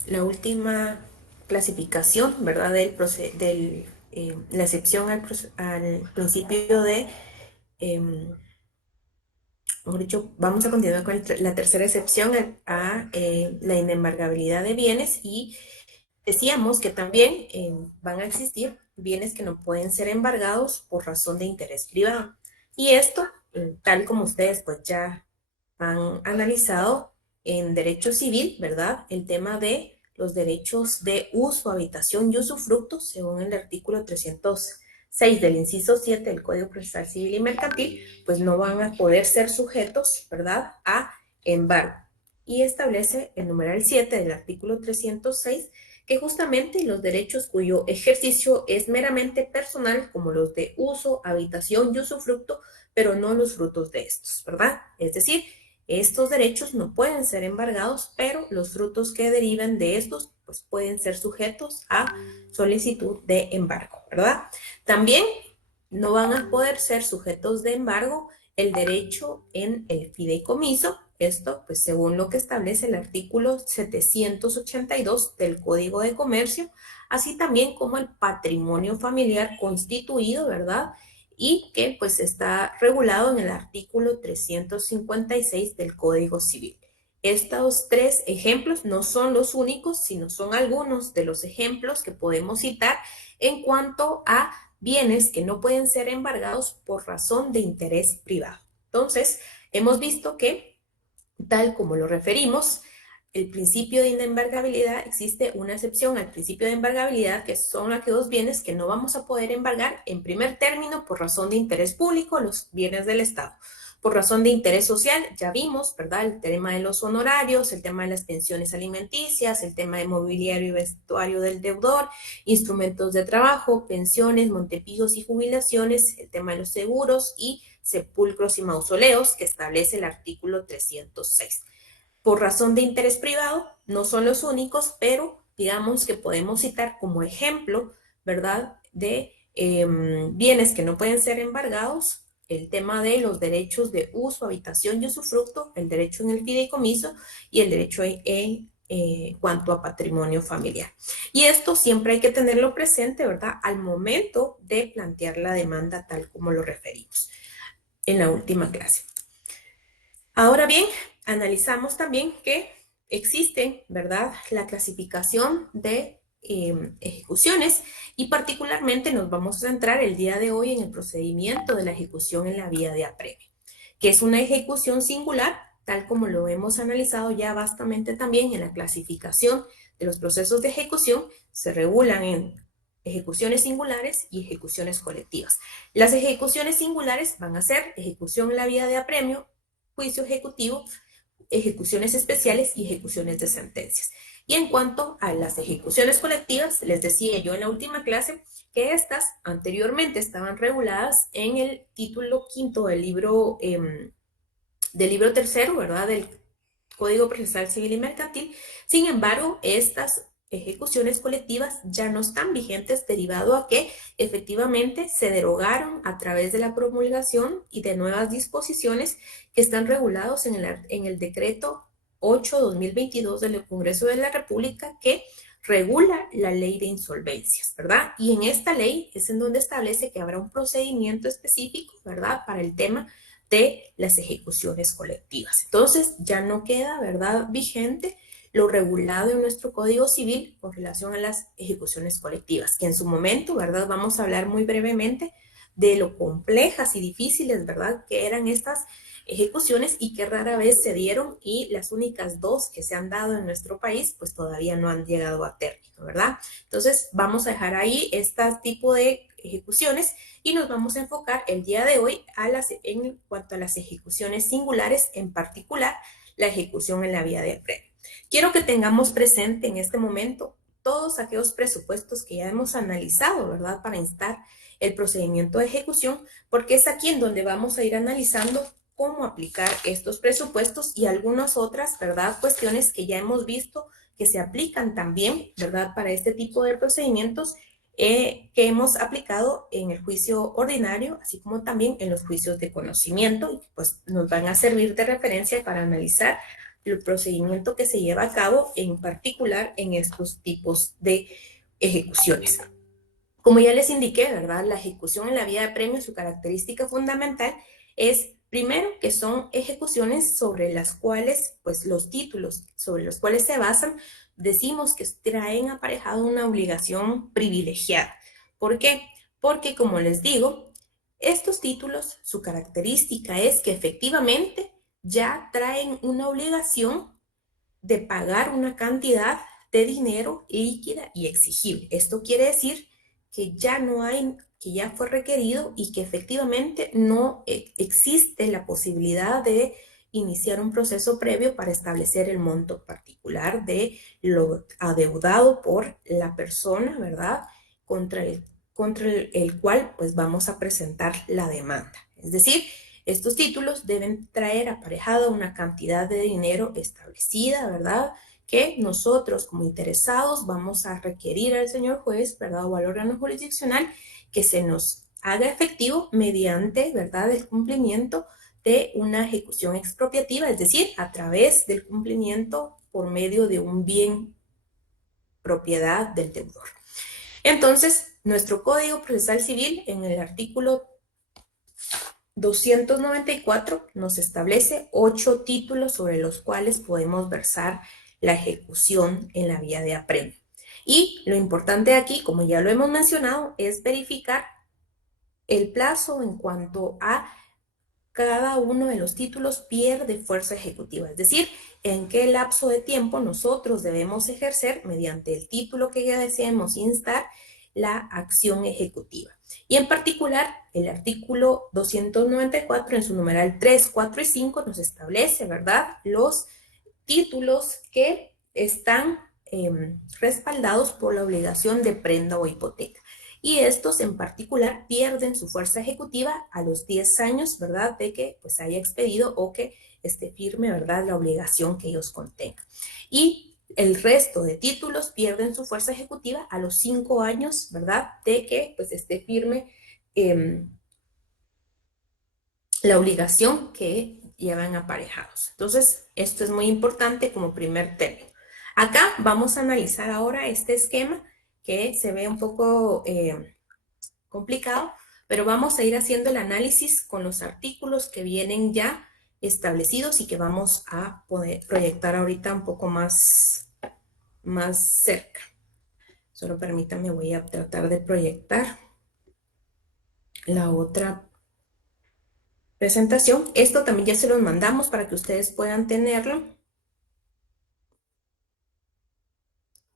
la última clasificación, ¿verdad? La excepción al principio de, mejor dicho, vamos a continuar con la tercera excepción a la inembargabilidad de bienes, y decíamos que también van a existir bienes que no pueden ser embargados por razón de interés privado. Y esto, tal como ustedes pues ya han analizado en derecho civil, ¿verdad? El tema de los derechos de uso, habitación y usufructo, según el artículo 306 del inciso 7 del Código Procesal Civil y Mercantil, pues no van a poder ser sujetos, ¿verdad?, a embargo. Y establece el numeral 7 del artículo 306 que justamente los derechos cuyo ejercicio es meramente personal, como los de uso, habitación y usufructo, pero no los frutos de estos, ¿verdad? Es decir, estos derechos no pueden ser embargados, pero los frutos que deriven de estos pues pueden ser sujetos a solicitud de embargo, ¿verdad? También no van a poder ser sujetos de embargo el derecho en el fideicomiso, esto pues según lo que establece el artículo 782 del Código de Comercio, así también como el patrimonio familiar constituido, ¿verdad?, y que pues está regulado en el artículo 356 del Código Civil. Estos tres ejemplos no son los únicos, sino son algunos de los ejemplos que podemos citar en cuanto a bienes que no pueden ser embargados por razón de interés privado. Entonces, hemos visto que, tal como lo referimos, el principio de inembargabilidad, existe una excepción al principio de embargabilidad, que son aquellos bienes que no vamos a poder embargar en primer término por razón de interés público, los bienes del Estado. Por razón de interés social, ya vimos, ¿verdad?, el tema de los honorarios, el tema de las pensiones alimenticias, el tema de mobiliario y vestuario del deudor, instrumentos de trabajo, pensiones, montepijos y jubilaciones, el tema de los seguros y sepulcros y mausoleos que establece el artículo 306. Por razón de interés privado, no son los únicos, pero digamos que podemos citar como ejemplo, ¿verdad?, de bienes que no pueden ser embargados, el tema de los derechos de uso, habitación y usufructo, el derecho en el fideicomiso y el derecho en cuanto a patrimonio familiar. Y esto siempre hay que tenerlo presente, ¿verdad?, al momento de plantear la demanda tal como lo referimos en la última clase. Ahora bien, analizamos también que existe, ¿verdad?, la clasificación de ejecuciones, y particularmente nos vamos a centrar el día de hoy en el procedimiento de la ejecución en la vía de apremio, que es una ejecución singular, tal como lo hemos analizado ya bastante también en la clasificación de los procesos de ejecución. Se regulan en ejecuciones singulares y ejecuciones colectivas. Las ejecuciones singulares van a ser ejecución en la vía de apremio, juicio ejecutivo, ejecuciones especiales y ejecuciones de sentencias. Y en cuanto a las ejecuciones colectivas, les decía yo en la última clase que estas anteriormente estaban reguladas en el título quinto del libro tercero, ¿verdad?, del Código Procesal Civil y Mercantil. Sin embargo, estas ejecuciones colectivas ya no están vigentes, derivado a que efectivamente se derogaron a través de la promulgación y de nuevas disposiciones que están regulados en el decreto 8/2022 del Congreso de la República, que regula la ley de insolvencias, ¿verdad? Y en esta ley es en donde establece que habrá un procedimiento específico, ¿verdad?, para el tema de las ejecuciones colectivas. Entonces ya no queda, ¿verdad?, vigente lo regulado en nuestro Código Civil con relación a las ejecuciones colectivas, que en su momento, ¿verdad?, vamos a hablar muy brevemente de lo complejas y difíciles, ¿verdad?, que eran estas ejecuciones y que rara vez se dieron, y las únicas dos que se han dado en nuestro país pues todavía no han llegado a término, ¿verdad? Entonces vamos a dejar ahí este tipo de ejecuciones y nos vamos a enfocar el día de hoy en cuanto a las ejecuciones singulares, en particular la ejecución en la vía de apremio. Quiero que tengamos presente en este momento todos aquellos presupuestos que ya hemos analizado, ¿verdad?, para instar el procedimiento de ejecución, porque es aquí en donde vamos a ir analizando cómo aplicar estos presupuestos y algunas otras, ¿verdad?, cuestiones que ya hemos visto que se aplican también, ¿verdad?, para este tipo de procedimientos que hemos aplicado en el juicio ordinario, así como también en los juicios de conocimiento, y pues nos van a servir de referencia para analizar el procedimiento que se lleva a cabo, en particular en estos tipos de ejecuciones. Como ya les indiqué, ¿verdad? La ejecución en la vía de premio, su característica fundamental es, primero, que son ejecuciones sobre las cuales, pues los títulos sobre los cuales se basan, decimos que traen aparejado una obligación privilegiada. ¿Por qué? Porque, como les digo, estos títulos, su característica es que efectivamente ya traen una obligación de pagar una cantidad de dinero líquida y exigible. Esto quiere decir que ya no hay, que ya fue requerido y que efectivamente no existe la posibilidad de iniciar un proceso previo para establecer el monto particular de lo adeudado por la persona, ¿verdad? Contra el cual pues vamos a presentar la demanda. Es decir, estos títulos deben traer aparejada una cantidad de dinero establecida, ¿verdad? Que nosotros como interesados vamos a requerir al señor juez, ¿verdad? O al órgano jurisdiccional que se nos haga efectivo mediante, ¿verdad? El cumplimiento de una ejecución expropiativa, es decir, a través del cumplimiento por medio de un bien propiedad del deudor. Entonces, nuestro Código Procesal Civil en el artículo 294 nos establece 8 títulos sobre los cuales podemos versar la ejecución en la vía de apremio. Y lo importante aquí, como ya lo hemos mencionado, es verificar el plazo en cuanto a cada uno de los títulos pierde fuerza ejecutiva, es decir, en qué lapso de tiempo nosotros debemos ejercer mediante el título que ya deseemos instar la acción ejecutiva. Y en particular, el artículo 294 en su numeral 3, 4 y 5 nos establece, ¿verdad?, los títulos que están respaldados por la obligación de prenda o hipoteca. Y estos en particular pierden su fuerza ejecutiva a los 10 años, ¿verdad?, de que pues haya expedido o que esté firme, ¿verdad?, la obligación que ellos contengan. Y el resto de títulos pierden su fuerza ejecutiva a los 5 años, ¿verdad?, de que pues esté firme la obligación que llevan aparejados. Entonces, esto es muy importante como primer término. Acá vamos a analizar ahora este esquema que se ve un poco complicado, pero vamos a ir haciendo el análisis con los artículos que vienen ya establecidos y que vamos a poder proyectar ahorita un poco más cerca. Solo permítanme, voy a tratar de proyectar la otra presentación. Esto también ya se los mandamos para que ustedes puedan tenerlo.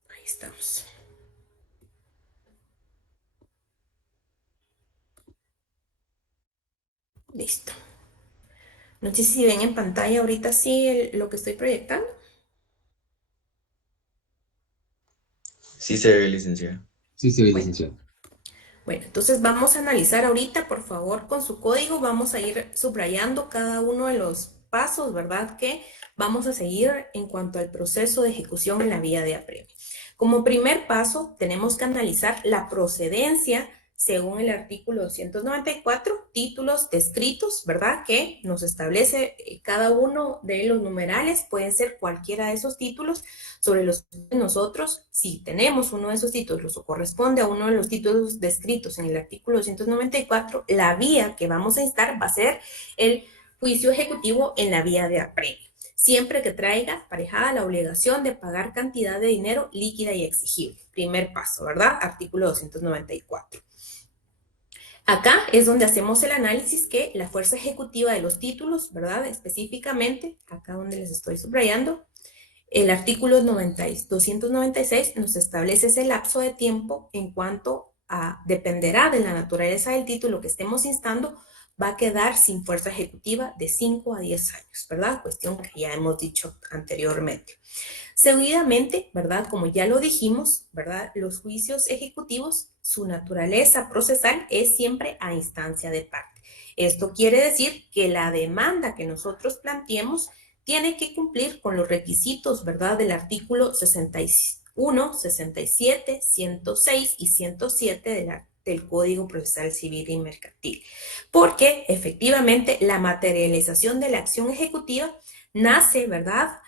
Ahí estamos. Listo. No sé si ven en pantalla ahorita sí lo que estoy proyectando. Sí se ve, licenciada. Sí, sí, licenciado. Bueno, entonces vamos a analizar ahorita, por favor, con su código, vamos a ir subrayando cada uno de los pasos, ¿verdad?, que vamos a seguir en cuanto al proceso de ejecución en la vía de apremio. Como primer paso, tenemos que analizar la procedencia según el artículo 294, títulos descritos, ¿verdad?, que nos establece cada uno de los numerales, pueden ser cualquiera de esos títulos sobre los que nosotros, si tenemos uno de esos títulos o corresponde a uno de los títulos descritos en el artículo 294, la vía que vamos a instar va a ser el juicio ejecutivo en la vía de apremio, siempre que traiga aparejada la obligación de pagar cantidad de dinero líquida y exigible. Primer paso, ¿verdad? Artículo 294. Acá es donde hacemos el análisis que la fuerza ejecutiva de los títulos, ¿verdad?, específicamente, acá donde les estoy subrayando, el artículo 296 nos establece ese lapso de tiempo en cuanto a, dependerá de la naturaleza del título que estemos instando, va a quedar sin fuerza ejecutiva de 5 a 10 años, ¿verdad? Cuestión que ya hemos dicho anteriormente. Seguidamente, ¿verdad?, como ya lo dijimos, ¿verdad?, los juicios ejecutivos, su naturaleza procesal es siempre a instancia de parte. Esto quiere decir que la demanda que nosotros planteemos tiene que cumplir con los requisitos, ¿verdad?, del artículo 61, 67, 106 y 107 del Código Procesal Civil y Mercantil. Porque efectivamente la materialización de la acción ejecutiva nace, ¿verdad?,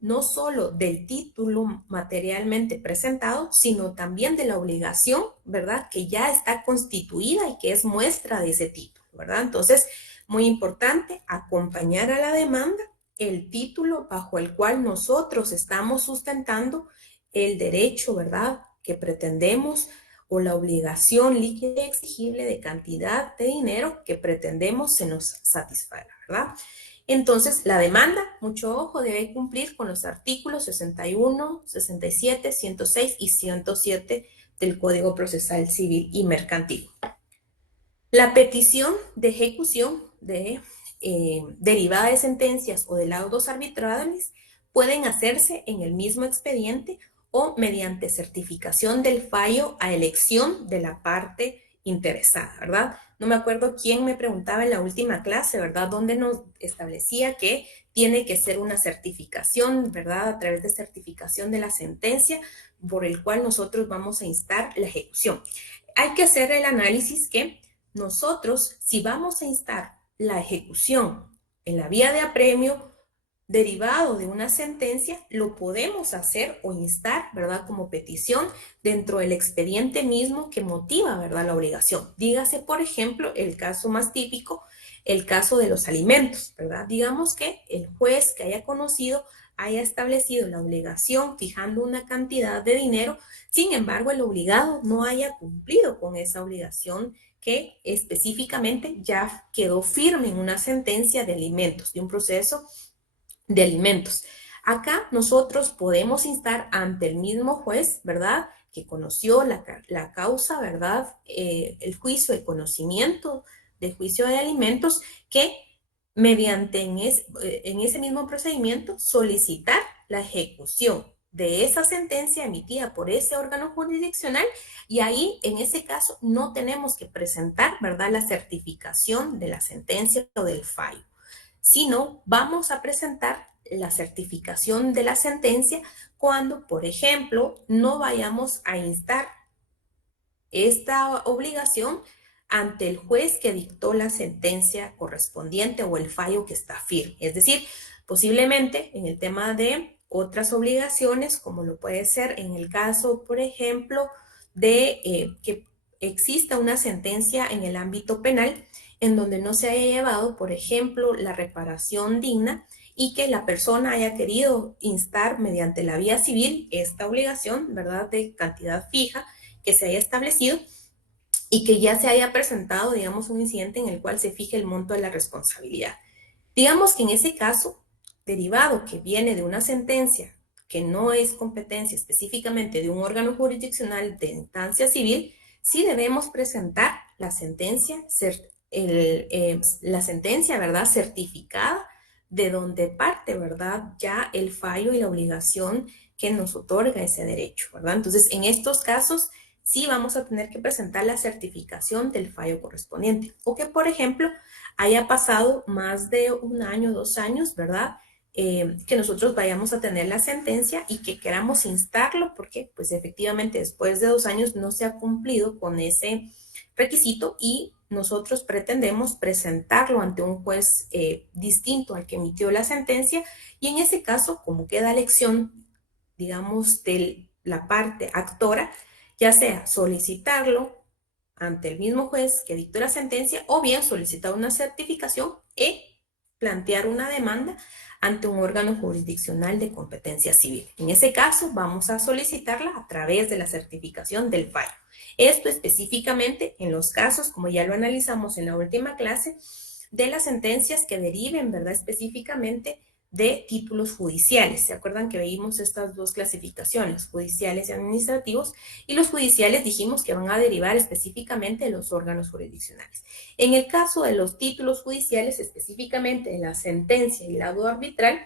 no solo del título materialmente presentado, sino también de la obligación, ¿verdad?, que ya está constituida y que es muestra de ese título, ¿verdad? Entonces, muy importante, acompañar a la demanda el título bajo el cual nosotros estamos sustentando el derecho, ¿verdad?, que pretendemos, o la obligación líquida y exigible de cantidad de dinero que pretendemos se nos satisfaga, ¿verdad? Entonces, la demanda, mucho ojo, debe cumplir con los artículos 61, 67, 106 y 107 del Código Procesal Civil y Mercantil. La petición de ejecución derivada de sentencias o de laudos arbitrales pueden hacerse en el mismo expediente o mediante certificación del fallo a elección de la parte interesada, ¿verdad? No me acuerdo quién me preguntaba en la última clase, ¿verdad?, donde nos establecía que tiene que ser una certificación, ¿verdad?, a través de certificación de la sentencia por el cual nosotros vamos a instar la ejecución. Hay que hacer el análisis que nosotros, si vamos a instar la ejecución en la vía de apremio derivado de una sentencia, lo podemos hacer o instar, ¿verdad?, como petición dentro del expediente mismo que motiva, ¿verdad?, la obligación. Dígase, por ejemplo, el caso más típico, el caso de los alimentos, ¿verdad? Digamos que el juez que haya conocido haya establecido la obligación fijando una cantidad de dinero, sin embargo, el obligado no haya cumplido con esa obligación que específicamente ya quedó firme en una sentencia de alimentos, de un proceso de alimentos. Acá nosotros podemos instar ante el mismo juez, ¿verdad?, que conoció la causa, ¿verdad?, el juicio de conocimiento de juicio de alimentos, que mediante en ese mismo procedimiento solicitar la ejecución de esa sentencia emitida por ese órgano jurisdiccional, y ahí en ese caso no tenemos que presentar, ¿verdad?, la certificación de la sentencia o del fallo, sino vamos a presentar la certificación de la sentencia cuando, por ejemplo, no vayamos a instar esta obligación ante el juez que dictó la sentencia correspondiente o el fallo que está firme. Es decir, posiblemente en el tema de otras obligaciones, como lo puede ser en el caso, por ejemplo, de que exista una sentencia en el ámbito penal en donde no se haya llevado, por ejemplo, la reparación digna, y que la persona haya querido instar mediante la vía civil esta obligación, ¿verdad?, de cantidad fija que se haya establecido, y que ya se haya presentado, digamos, un incidente en el cual se fije el monto de la responsabilidad. Digamos que en ese caso, derivado que viene de una sentencia que no es competencia específicamente de un órgano jurisdiccional de instancia civil, sí debemos presentar la sentencia, ¿verdad?, certificada, de donde parte, ¿verdad?, ya el fallo y la obligación que nos otorga ese derecho, ¿verdad? Entonces, en estos casos, sí vamos a tener que presentar la certificación del fallo correspondiente. O que, por ejemplo, haya pasado más de 1 año, 2 años, ¿verdad?, que nosotros vayamos a tener la sentencia y que queramos instarlo porque, pues, efectivamente, después de 2 años no se ha cumplido con ese requisito y nosotros pretendemos presentarlo ante un juez distinto al que emitió la sentencia, y en ese caso, como queda elección, digamos, de la parte actora, ya sea solicitarlo ante el mismo juez que dictó la sentencia, o bien solicitar una certificación e plantear una demanda ante un órgano jurisdiccional de competencia civil. En ese caso, vamos a solicitarla a través de la certificación del fallo. Esto específicamente en los casos, como ya lo analizamos en la última clase, de las sentencias que deriven, ¿verdad?, específicamente de títulos judiciales. ¿Se acuerdan que veíamos estas dos clasificaciones, judiciales y administrativos? Y los judiciales dijimos que van a derivar específicamente de los órganos jurisdiccionales. En el caso de los títulos judiciales, específicamente de la sentencia y laudo arbitral,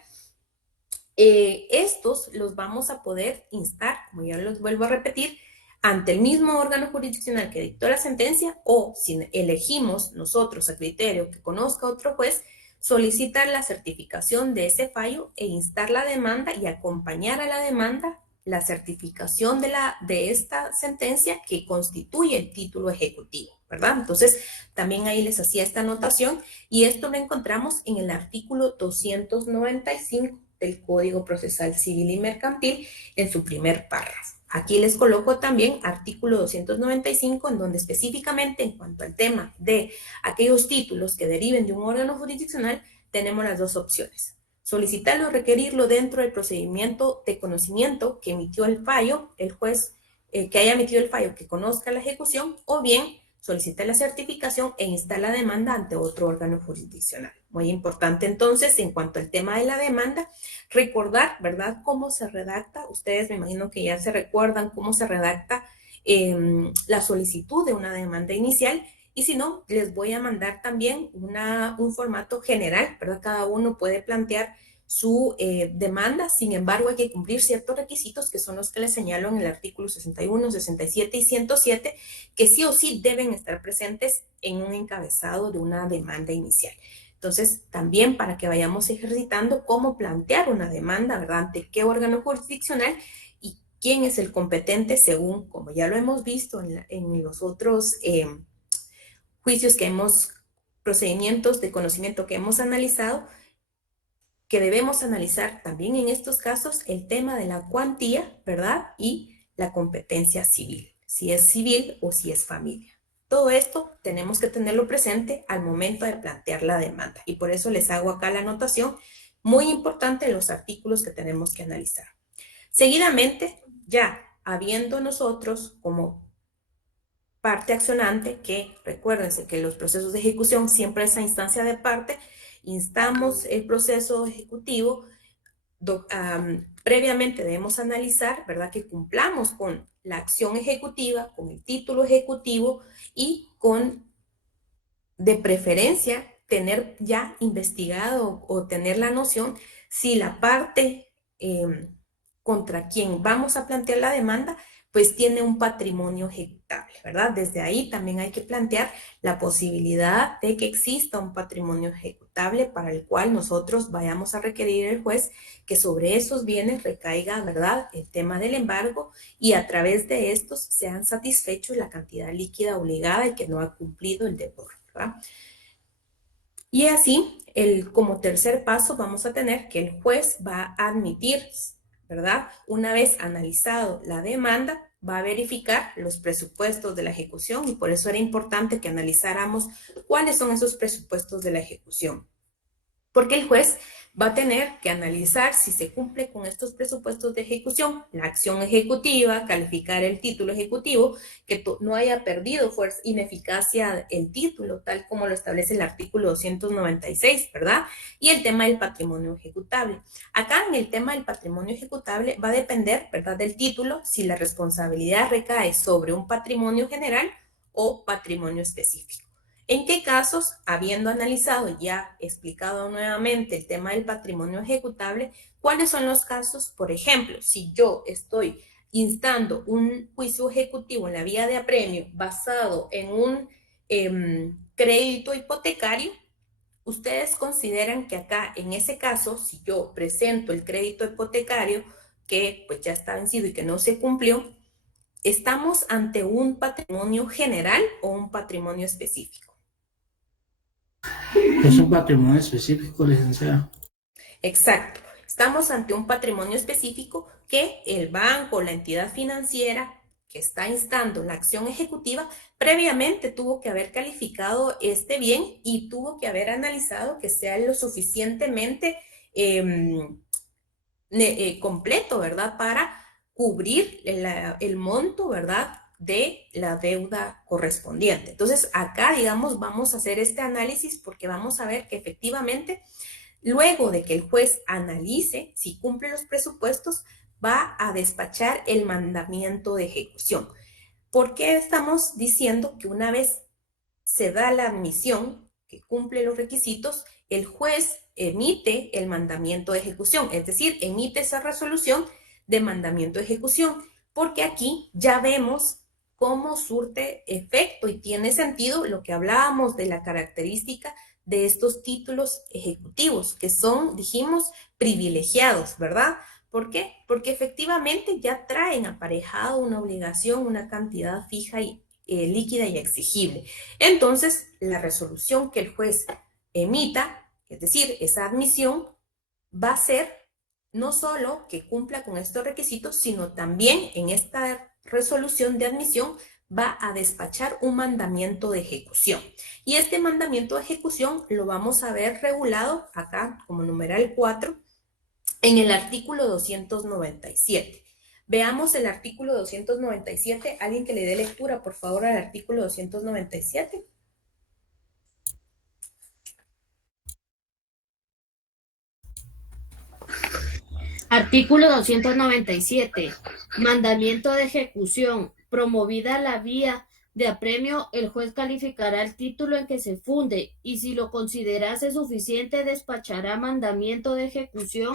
estos los vamos a poder instar, como ya los vuelvo a repetir, ante el mismo órgano jurisdiccional que dictó la sentencia, o si elegimos nosotros a criterio que conozca otro juez, solicitar la certificación de ese fallo e instar la demanda y acompañar a la demanda la certificación de esta sentencia que constituye el título ejecutivo, ¿verdad? Entonces, también ahí les hacía esta anotación, y esto lo encontramos en el artículo 295 del Código Procesal Civil y Mercantil en su primer párrafo. Aquí les coloco también artículo 295, en donde específicamente en cuanto al tema de aquellos títulos que deriven de un órgano jurisdiccional, tenemos las dos opciones. Solicitarlo o requerirlo dentro del procedimiento de conocimiento que emitió el fallo, el juez que haya emitido el fallo que conozca la ejecución, o bien solicitar la certificación e instar la demanda ante otro órgano jurisdiccional. Muy importante entonces, en cuanto al tema de la demanda, recordar, ¿verdad?, cómo se redacta. Ustedes me imagino que ya se recuerdan cómo se redacta la solicitud de una demanda inicial, y si no, les voy a mandar también un formato general, ¿verdad? Cada uno puede plantear su demanda, sin embargo hay que cumplir ciertos requisitos que son los que les señalo en el artículo 61, 67 y 107, que sí o sí deben estar presentes en un encabezado de una demanda inicial. Entonces, también para que vayamos ejercitando cómo plantear una demanda, ¿verdad?, ante qué órgano jurisdiccional y quién es el competente según, como ya lo hemos visto en los otros juicios procedimientos de conocimiento que hemos analizado, que debemos analizar también en estos casos el tema de la cuantía, ¿verdad?, y la competencia civil, si es civil o si es familia. Todo esto tenemos que tenerlo presente al momento de plantear la demanda, y por eso les hago acá la anotación muy importante de los artículos que tenemos que analizar. Seguidamente, ya habiendo nosotros como parte accionante, que recuérdense que los procesos de ejecución siempre es a instancia de parte, instamos el proceso ejecutivo, previamente debemos analizar, ¿verdad?, que cumplamos con la acción ejecutiva, con el título ejecutivo y con, de preferencia, tener ya investigado o tener la noción si la parte contra quien vamos a plantear la demanda pues tiene un patrimonio ejecutable, ¿verdad? Desde ahí también hay que plantear la posibilidad de que exista un patrimonio ejecutable para el cual nosotros vayamos a requerir al juez que sobre esos bienes recaiga, ¿verdad?, el tema del embargo, y a través de estos sean satisfechos la cantidad líquida obligada y que no ha cumplido el deudor, ¿verdad? Y así, como tercer paso, vamos a tener que el juez va a admitir, ¿verdad?, una vez analizado la demanda, va a verificar los presupuestos de la ejecución, y por eso era importante que analizáramos cuáles son esos presupuestos de la ejecución. Porque el juez va a tener que analizar si se cumple con estos presupuestos de ejecución, la acción ejecutiva, calificar el título ejecutivo, que no haya perdido fuerza, ineficacia el título, tal como lo establece el artículo 296, ¿verdad? Y el tema del patrimonio ejecutable. Acá en el tema del patrimonio ejecutable va a depender, ¿verdad?, del título, si la responsabilidad recae sobre un patrimonio general o patrimonio específico. ¿En qué casos, habiendo analizado y ya explicado nuevamente el tema del patrimonio ejecutable, cuáles son los casos? Por ejemplo, si yo estoy instando un juicio ejecutivo en la vía de apremio basado en un crédito hipotecario, ustedes consideran que acá, en ese caso, si yo presento el crédito hipotecario que pues ya está vencido y que no se cumplió, ¿estamos ante un patrimonio general o un patrimonio específico? Es un patrimonio específico, licenciada. Exacto. Estamos ante un patrimonio específico que el banco o la entidad financiera que está instando la acción ejecutiva previamente tuvo que haber calificado este bien y tuvo que haber analizado que sea lo suficientemente completo, ¿verdad?, para cubrir el monto, ¿verdad?, de la deuda correspondiente. Entonces, acá, digamos, vamos a hacer este análisis porque vamos a ver que efectivamente, luego de que el juez analice si cumple los presupuestos, va a despachar el mandamiento de ejecución. ¿Por qué estamos diciendo que una vez se da la admisión que cumple los requisitos, el juez emite el mandamiento de ejecución? Es decir, emite esa resolución de mandamiento de ejecución, porque aquí ya vemos cómo surte efecto y tiene sentido lo que hablábamos de la característica de estos títulos ejecutivos, que son, dijimos, privilegiados, ¿verdad? ¿Por qué? Porque efectivamente ya traen aparejado una obligación, una cantidad fija y líquida y exigible. Entonces, la resolución que el juez emita, es decir, esa admisión, va a ser no solo que cumpla con estos requisitos, sino también en esta resolución de admisión va a despachar un mandamiento de ejecución. Y este mandamiento de ejecución lo vamos a ver regulado acá como numeral 4 en el artículo 297. Veamos el artículo 297. Alguien que le dé lectura, por favor, al artículo 297. Artículo 297. Mandamiento de ejecución. Promovida la vía de apremio, el juez calificará el título en que se funde y si lo considerase suficiente despachará mandamiento de ejecución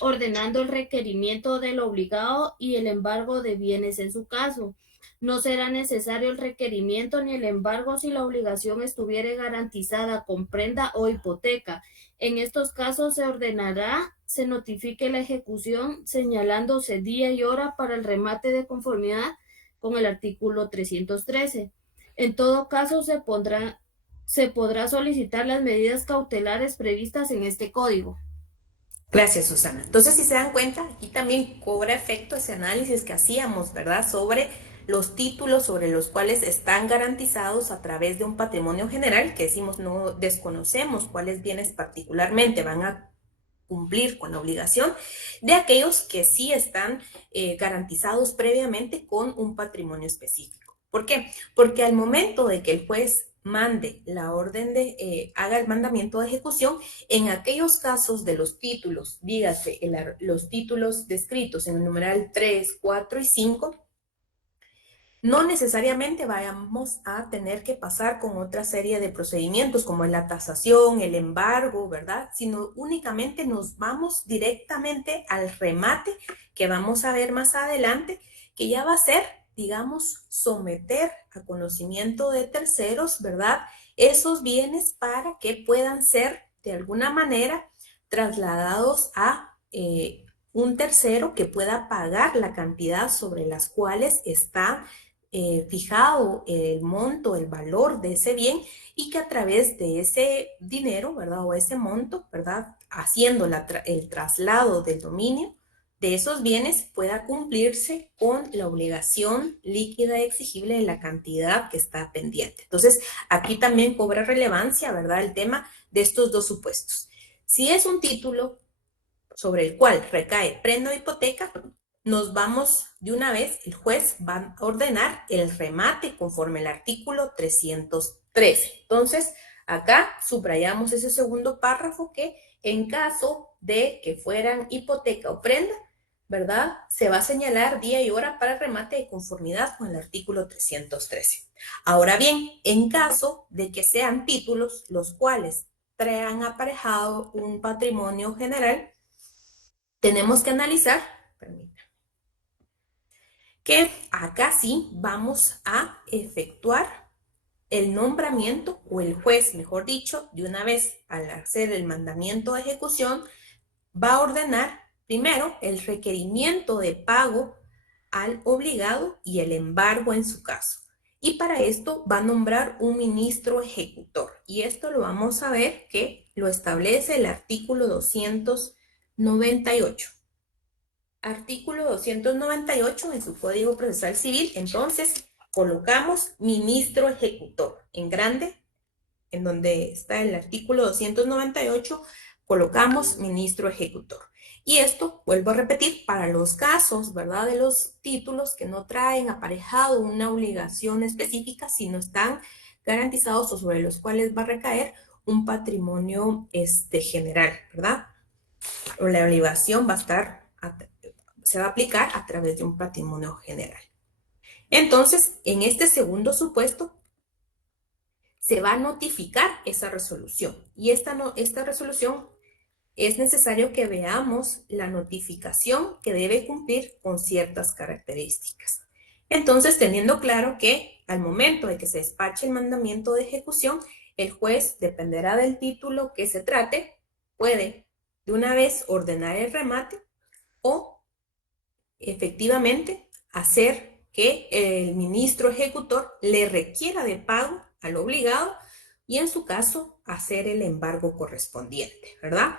ordenando el requerimiento del obligado y el embargo de bienes en su caso. No será necesario el requerimiento ni el embargo si la obligación estuviere garantizada con prenda o hipoteca. En estos casos se notifique la ejecución señalándose día y hora para el remate de conformidad con el artículo 313. En todo caso, se podrá solicitar las medidas cautelares previstas en este código. Gracias, Susana. Entonces, si se dan cuenta, aquí también cobra efecto ese análisis que hacíamos, ¿verdad? Sobre los títulos sobre los cuales están garantizados a través de un patrimonio general, que decimos no desconocemos cuáles bienes particularmente van a cumplir con la obligación, de aquellos que sí están garantizados previamente con un patrimonio específico. ¿Por qué? Porque al momento de que el juez mande la orden haga el mandamiento de ejecución, en aquellos casos de los títulos, dígase los títulos descritos en el numeral 3, 4 y 5, no necesariamente vayamos a tener que pasar con otra serie de procedimientos como la tasación, el embargo, ¿verdad? Sino únicamente nos vamos directamente al remate que vamos a ver más adelante, que ya va a ser, digamos, someter a conocimiento de terceros, ¿verdad? Esos bienes para que puedan ser de alguna manera trasladados a un tercero que pueda pagar la cantidad sobre las cuales está fijado el monto, el valor de ese bien y que a través de ese dinero, ¿verdad? O ese monto, ¿verdad? Haciendo el traslado del dominio de esos bienes pueda cumplirse con la obligación líquida y exigible de la cantidad que está pendiente. Entonces, aquí también cobra relevancia, ¿verdad? El tema de estos dos supuestos. Si es un título sobre el cual recae prenda o hipoteca, nos vamos de una vez, el juez va a ordenar el remate conforme al artículo 313. Entonces, acá subrayamos ese segundo párrafo que en caso de que fueran hipoteca o prenda, ¿verdad? Se va a señalar día y hora para el remate de conformidad con el artículo 313. Ahora bien, en caso de que sean títulos los cuales traen aparejado un patrimonio general, tenemos que analizar, que acá sí vamos a efectuar el nombramiento o el juez, mejor dicho, de una vez al hacer el mandamiento de ejecución, va a ordenar primero el requerimiento de pago al obligado y el embargo en su caso. Y para esto va a nombrar un ministro ejecutor. Y esto lo vamos a ver que lo establece el artículo 298. Artículo 298 en su Código Procesal Civil, entonces colocamos ministro ejecutor en grande, en donde está el artículo 298, colocamos ministro ejecutor. Y esto, vuelvo a repetir, para los casos, ¿verdad?, de los títulos que no traen aparejado una obligación específica, sino están garantizados o sobre los cuales va a recaer un patrimonio general, ¿verdad? O la obligación va a estar se va a aplicar a través de un patrimonio general. Entonces, en este segundo supuesto, se va a notificar esa resolución. Y esta resolución es necesario que veamos la notificación que debe cumplir con ciertas características. Entonces, teniendo claro que al momento de que se despache el mandamiento de ejecución, el juez, dependerá del título que se trate, puede de una vez ordenar el remate o efectivamente hacer que el ministro ejecutor le requiera de pago al obligado y en su caso hacer el embargo correspondiente, ¿verdad?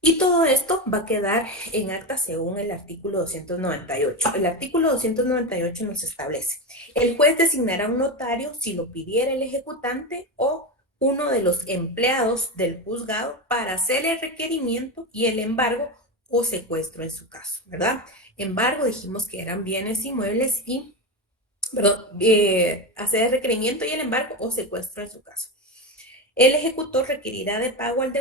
Y todo esto va a quedar en acta según el artículo 298. El artículo 298 nos establece: el juez designará un notario si lo pidiera el ejecutante o uno de los empleados del juzgado para hacer el requerimiento y el embargo o secuestro en su caso, ¿verdad? Embargo, dijimos que eran bienes inmuebles y, hacer el requerimiento y el embargo o secuestro en su caso. El ejecutor requerirá de pago al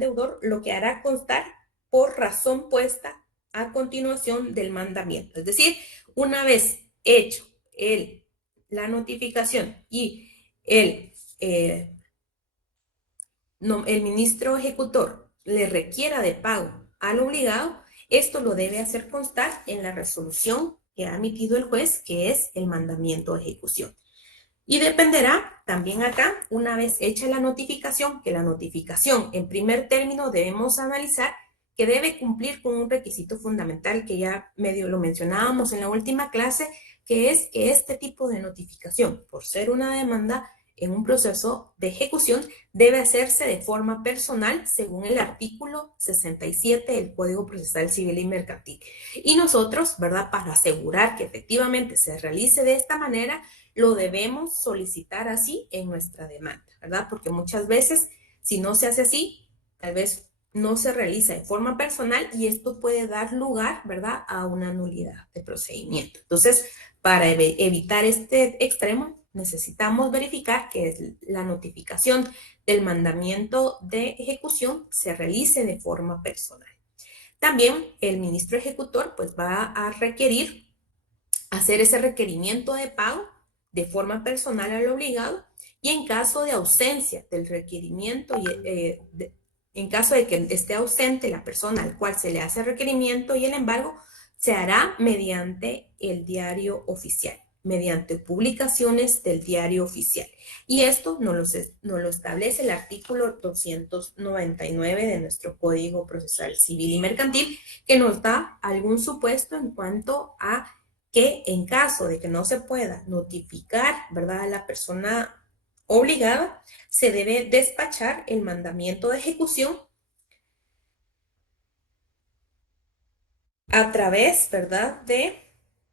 deudor lo que hará constar por razón puesta a continuación del mandamiento. Es decir, una vez hecho la notificación y el ministro ejecutor le requiera de pago al obligado, esto lo debe hacer constar en la resolución que ha emitido el juez, que es el mandamiento de ejecución. Y dependerá también acá, una vez hecha la notificación, que la notificación en primer término debemos analizar que debe cumplir con un requisito fundamental que ya medio lo mencionábamos en la última clase, que es que este tipo de notificación, por ser una demanda en un proceso de ejecución, debe hacerse de forma personal según el artículo 67 del Código Procesal Civil y Mercantil. Y nosotros, ¿verdad?, para asegurar que efectivamente se realice de esta manera, lo debemos solicitar así en nuestra demanda, ¿verdad? Porque muchas veces, si no se hace así, tal vez no se realiza de forma personal y esto puede dar lugar, ¿verdad?, a una nulidad de procedimiento. Entonces, para evitar este extremo, necesitamos verificar que la notificación del mandamiento de ejecución se realice de forma personal. También el ministro ejecutor pues va a requerir hacer ese requerimiento de pago de forma personal al obligado y en caso de ausencia del requerimiento en caso de que esté ausente la persona al cual se le hace el requerimiento y el embargo, se hará mediante el diario oficial, mediante publicaciones del diario oficial. Y esto nos lo establece el artículo 299 de nuestro Código Procesal Civil y Mercantil, que nos da algún supuesto en cuanto a que en caso de que no se pueda notificar, ¿verdad?, a la persona obligada, se debe despachar el mandamiento de ejecución a través, ¿verdad?, de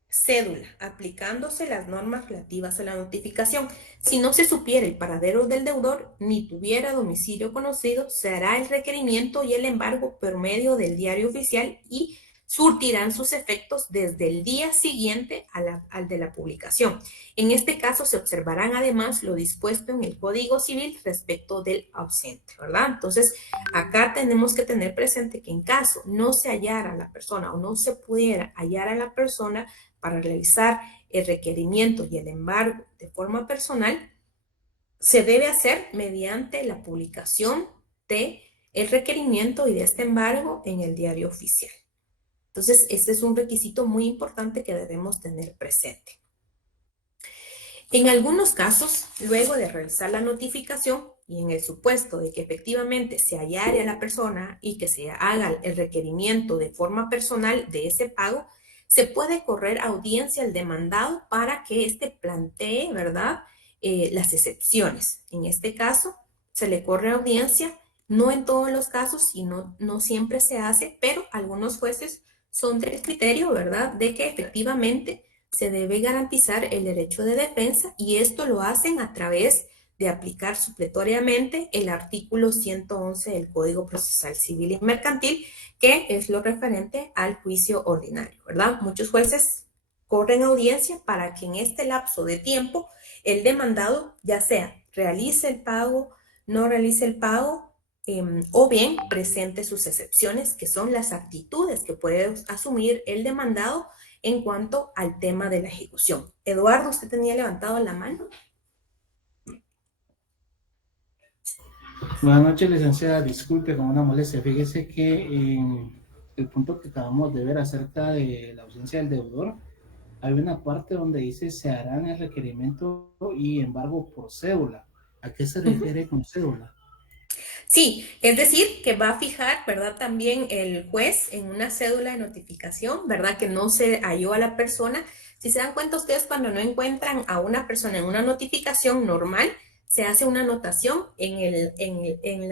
cédula, aplicándose las normas relativas a la notificación. Si no se supiera el paradero del deudor ni tuviera domicilio conocido, se hará el requerimiento y el embargo por medio del diario oficial y surtirán sus efectos desde el día siguiente al de la publicación. En este caso se observarán además lo dispuesto en el Código Civil respecto del ausente, ¿verdad? Entonces, acá tenemos que tener presente que en caso no se hallara a la persona o no se pudiera hallar a la persona para realizar el requerimiento y el embargo de forma personal, se debe hacer mediante la publicación de el requerimiento y de este embargo en el diario oficial. Entonces, este es un requisito muy importante que debemos tener presente. En algunos casos, luego de realizar la notificación y en el supuesto de que efectivamente se hallare a la persona y que se haga el requerimiento de forma personal de ese pago, se puede correr audiencia al demandado para que éste plantee, ¿verdad?, las excepciones. En este caso, se le corre audiencia, no en todos los casos, y no siempre se hace, pero algunos jueces son del criterio, ¿verdad?, de que efectivamente se debe garantizar el derecho de defensa y esto lo hacen a través de aplicar supletoriamente el artículo 111 del Código Procesal Civil y Mercantil, que es lo referente al juicio ordinario, ¿verdad? Muchos jueces corren audiencia para que en este lapso de tiempo el demandado ya sea realice el pago, no realice el pago, o bien presente sus excepciones, que son las actitudes que puede asumir el demandado en cuanto al tema de la ejecución. Eduardo, usted tenía levantado la mano. Buenas noches, licenciada. Disculpe con una molestia. Fíjese que en el punto que acabamos de ver acerca de la ausencia del deudor, hay una parte donde dice se harán el requerimiento y embargo por cédula. ¿A qué se refiere con cédula? Sí, es decir, que va a fijar, ¿verdad?, también el juez en una cédula de notificación, ¿verdad?, que no se halló a la persona. Si se dan cuenta ustedes, cuando no encuentran a una persona en una notificación normal, se hace una anotación en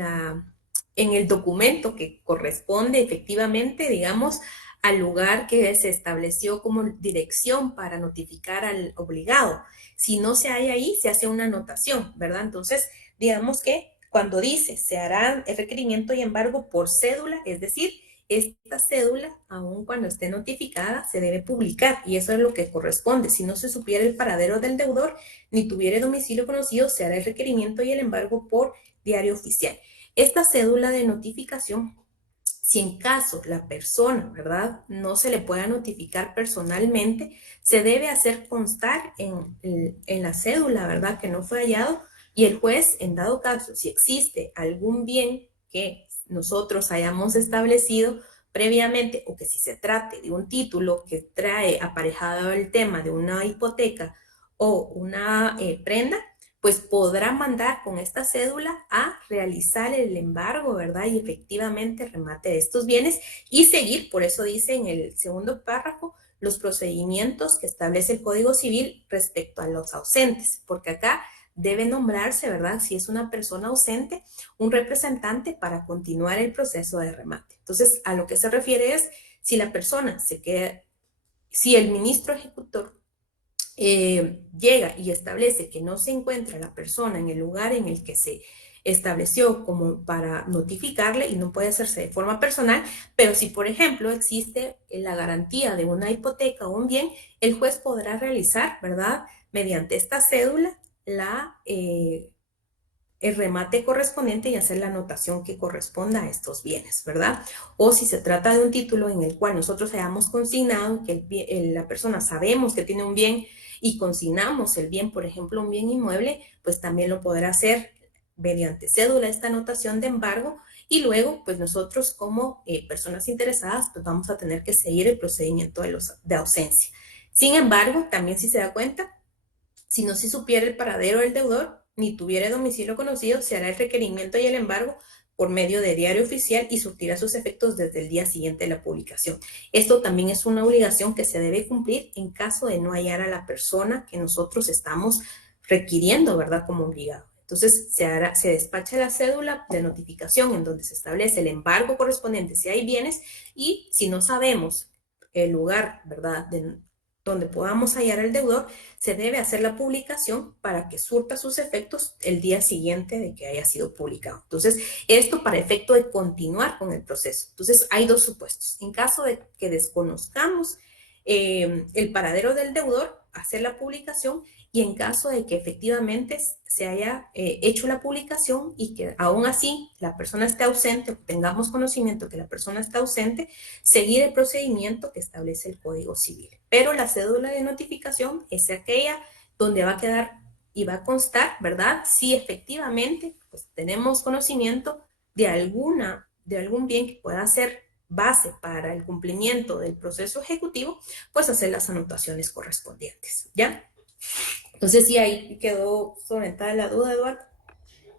en el documento que corresponde efectivamente, digamos, al lugar que se estableció como dirección para notificar al obligado. Si no se halla ahí, se hace una anotación, ¿verdad? Entonces, digamos que cuando dice se hará el requerimiento y embargo por cédula, es decir, esta cédula, aun cuando esté notificada, se debe publicar y eso es lo que corresponde. Si no se supiera el paradero del deudor ni tuviera domicilio conocido, se hará el requerimiento y el embargo por diario oficial. Esta cédula de notificación, si en caso la persona, ¿verdad?, no se le pueda notificar personalmente, se debe hacer constar en la cédula, ¿verdad?, que no fue hallado, y el juez, en dado caso, si existe algún bien que nosotros hayamos establecido previamente, o que si se trate de un título que trae aparejado el tema de una hipoteca o una prenda, pues podrá mandar con esta cédula a realizar el embargo, ¿verdad? Y efectivamente remate de estos bienes y seguir, por eso dice en el segundo párrafo, los procedimientos que establece el Código Civil respecto a los ausentes, porque acá debe nombrarse, ¿verdad? Si es una persona ausente, un representante para continuar el proceso de remate. Entonces, a lo que se refiere es si la persona se queda, si el ministro ejecutor llega y establece que no se encuentra la persona en el lugar en el que se estableció como para notificarle y no puede hacerse de forma personal, pero si por ejemplo existe la garantía de una hipoteca o un bien, el juez podrá realizar, ¿verdad?, mediante esta cédula el remate correspondiente y hacer la anotación que corresponda a estos bienes, ¿verdad? O si se trata de un título en el cual nosotros hayamos consignado que la persona sabemos que tiene un bien y consignamos el bien, por ejemplo, un bien inmueble, pues también lo podrá hacer mediante cédula esta anotación de embargo y luego, pues nosotros como personas interesadas, pues vamos a tener que seguir el procedimiento de ausencia. Sin embargo, también si se da cuenta, si no se supiera el paradero del deudor, ni tuviera domicilio conocido, se hará el requerimiento y el embargo por medio de diario oficial y surtirá sus efectos desde el día siguiente de la publicación. Esto también es una obligación que se debe cumplir en caso de no hallar a la persona que nosotros estamos requiriendo, ¿verdad?, como obligado. Entonces, se despacha la cédula de notificación en donde se establece el embargo correspondiente si hay bienes y si no sabemos el lugar, ¿verdad?, donde podamos hallar al deudor, se debe hacer la publicación para que surta sus efectos el día siguiente de que haya sido publicado. Entonces, esto para efecto de continuar con el proceso. Entonces, hay dos supuestos. En caso de que desconozcamos el paradero del deudor, hacer la publicación, y en caso de que efectivamente se haya hecho la publicación y que aún así la persona esté ausente o tengamos conocimiento que la persona está ausente, seguir el procedimiento que establece el Código Civil. Pero la cédula de notificación es aquella donde va a quedar y va a constar, ¿verdad?, si efectivamente pues, tenemos conocimiento de algún bien que pueda ser base para el cumplimiento del proceso ejecutivo, pues hacer las anotaciones correspondientes, ¿ya? Entonces, sí, ahí quedó solventada la duda, Eduardo.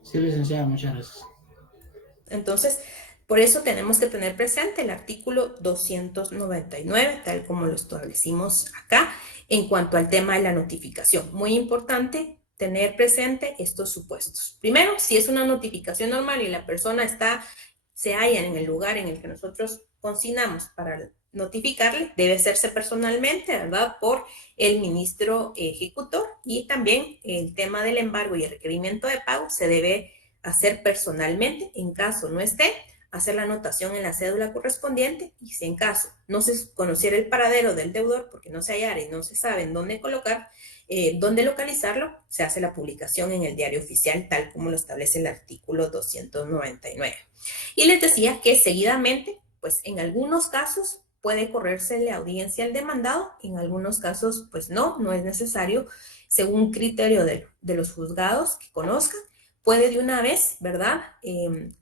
Sí, licenciada, muchas gracias. Entonces, por eso tenemos que tener presente el artículo 299, tal como lo establecimos acá, en cuanto al tema de la notificación. Muy importante tener presente estos supuestos. Primero, si es una notificación normal y la persona se halla en el lugar en el que nosotros consignamos para notificarle, debe hacerse personalmente, ¿verdad?, por el ministro ejecutor, y también el tema del embargo y el requerimiento de pago se debe hacer personalmente. En caso no esté, hacer la anotación en la cédula correspondiente, y si en caso no se conociera el paradero del deudor porque no se hallara y no se sabe en dónde colocar, dónde localizarlo, se hace la publicación en el diario oficial tal como lo establece el artículo 299. Y les decía que seguidamente, pues en algunos casos puede corrersele audiencia al demandado, en algunos casos pues no es necesario, según criterio de los juzgados que conozcan. Puede de una vez, ¿verdad?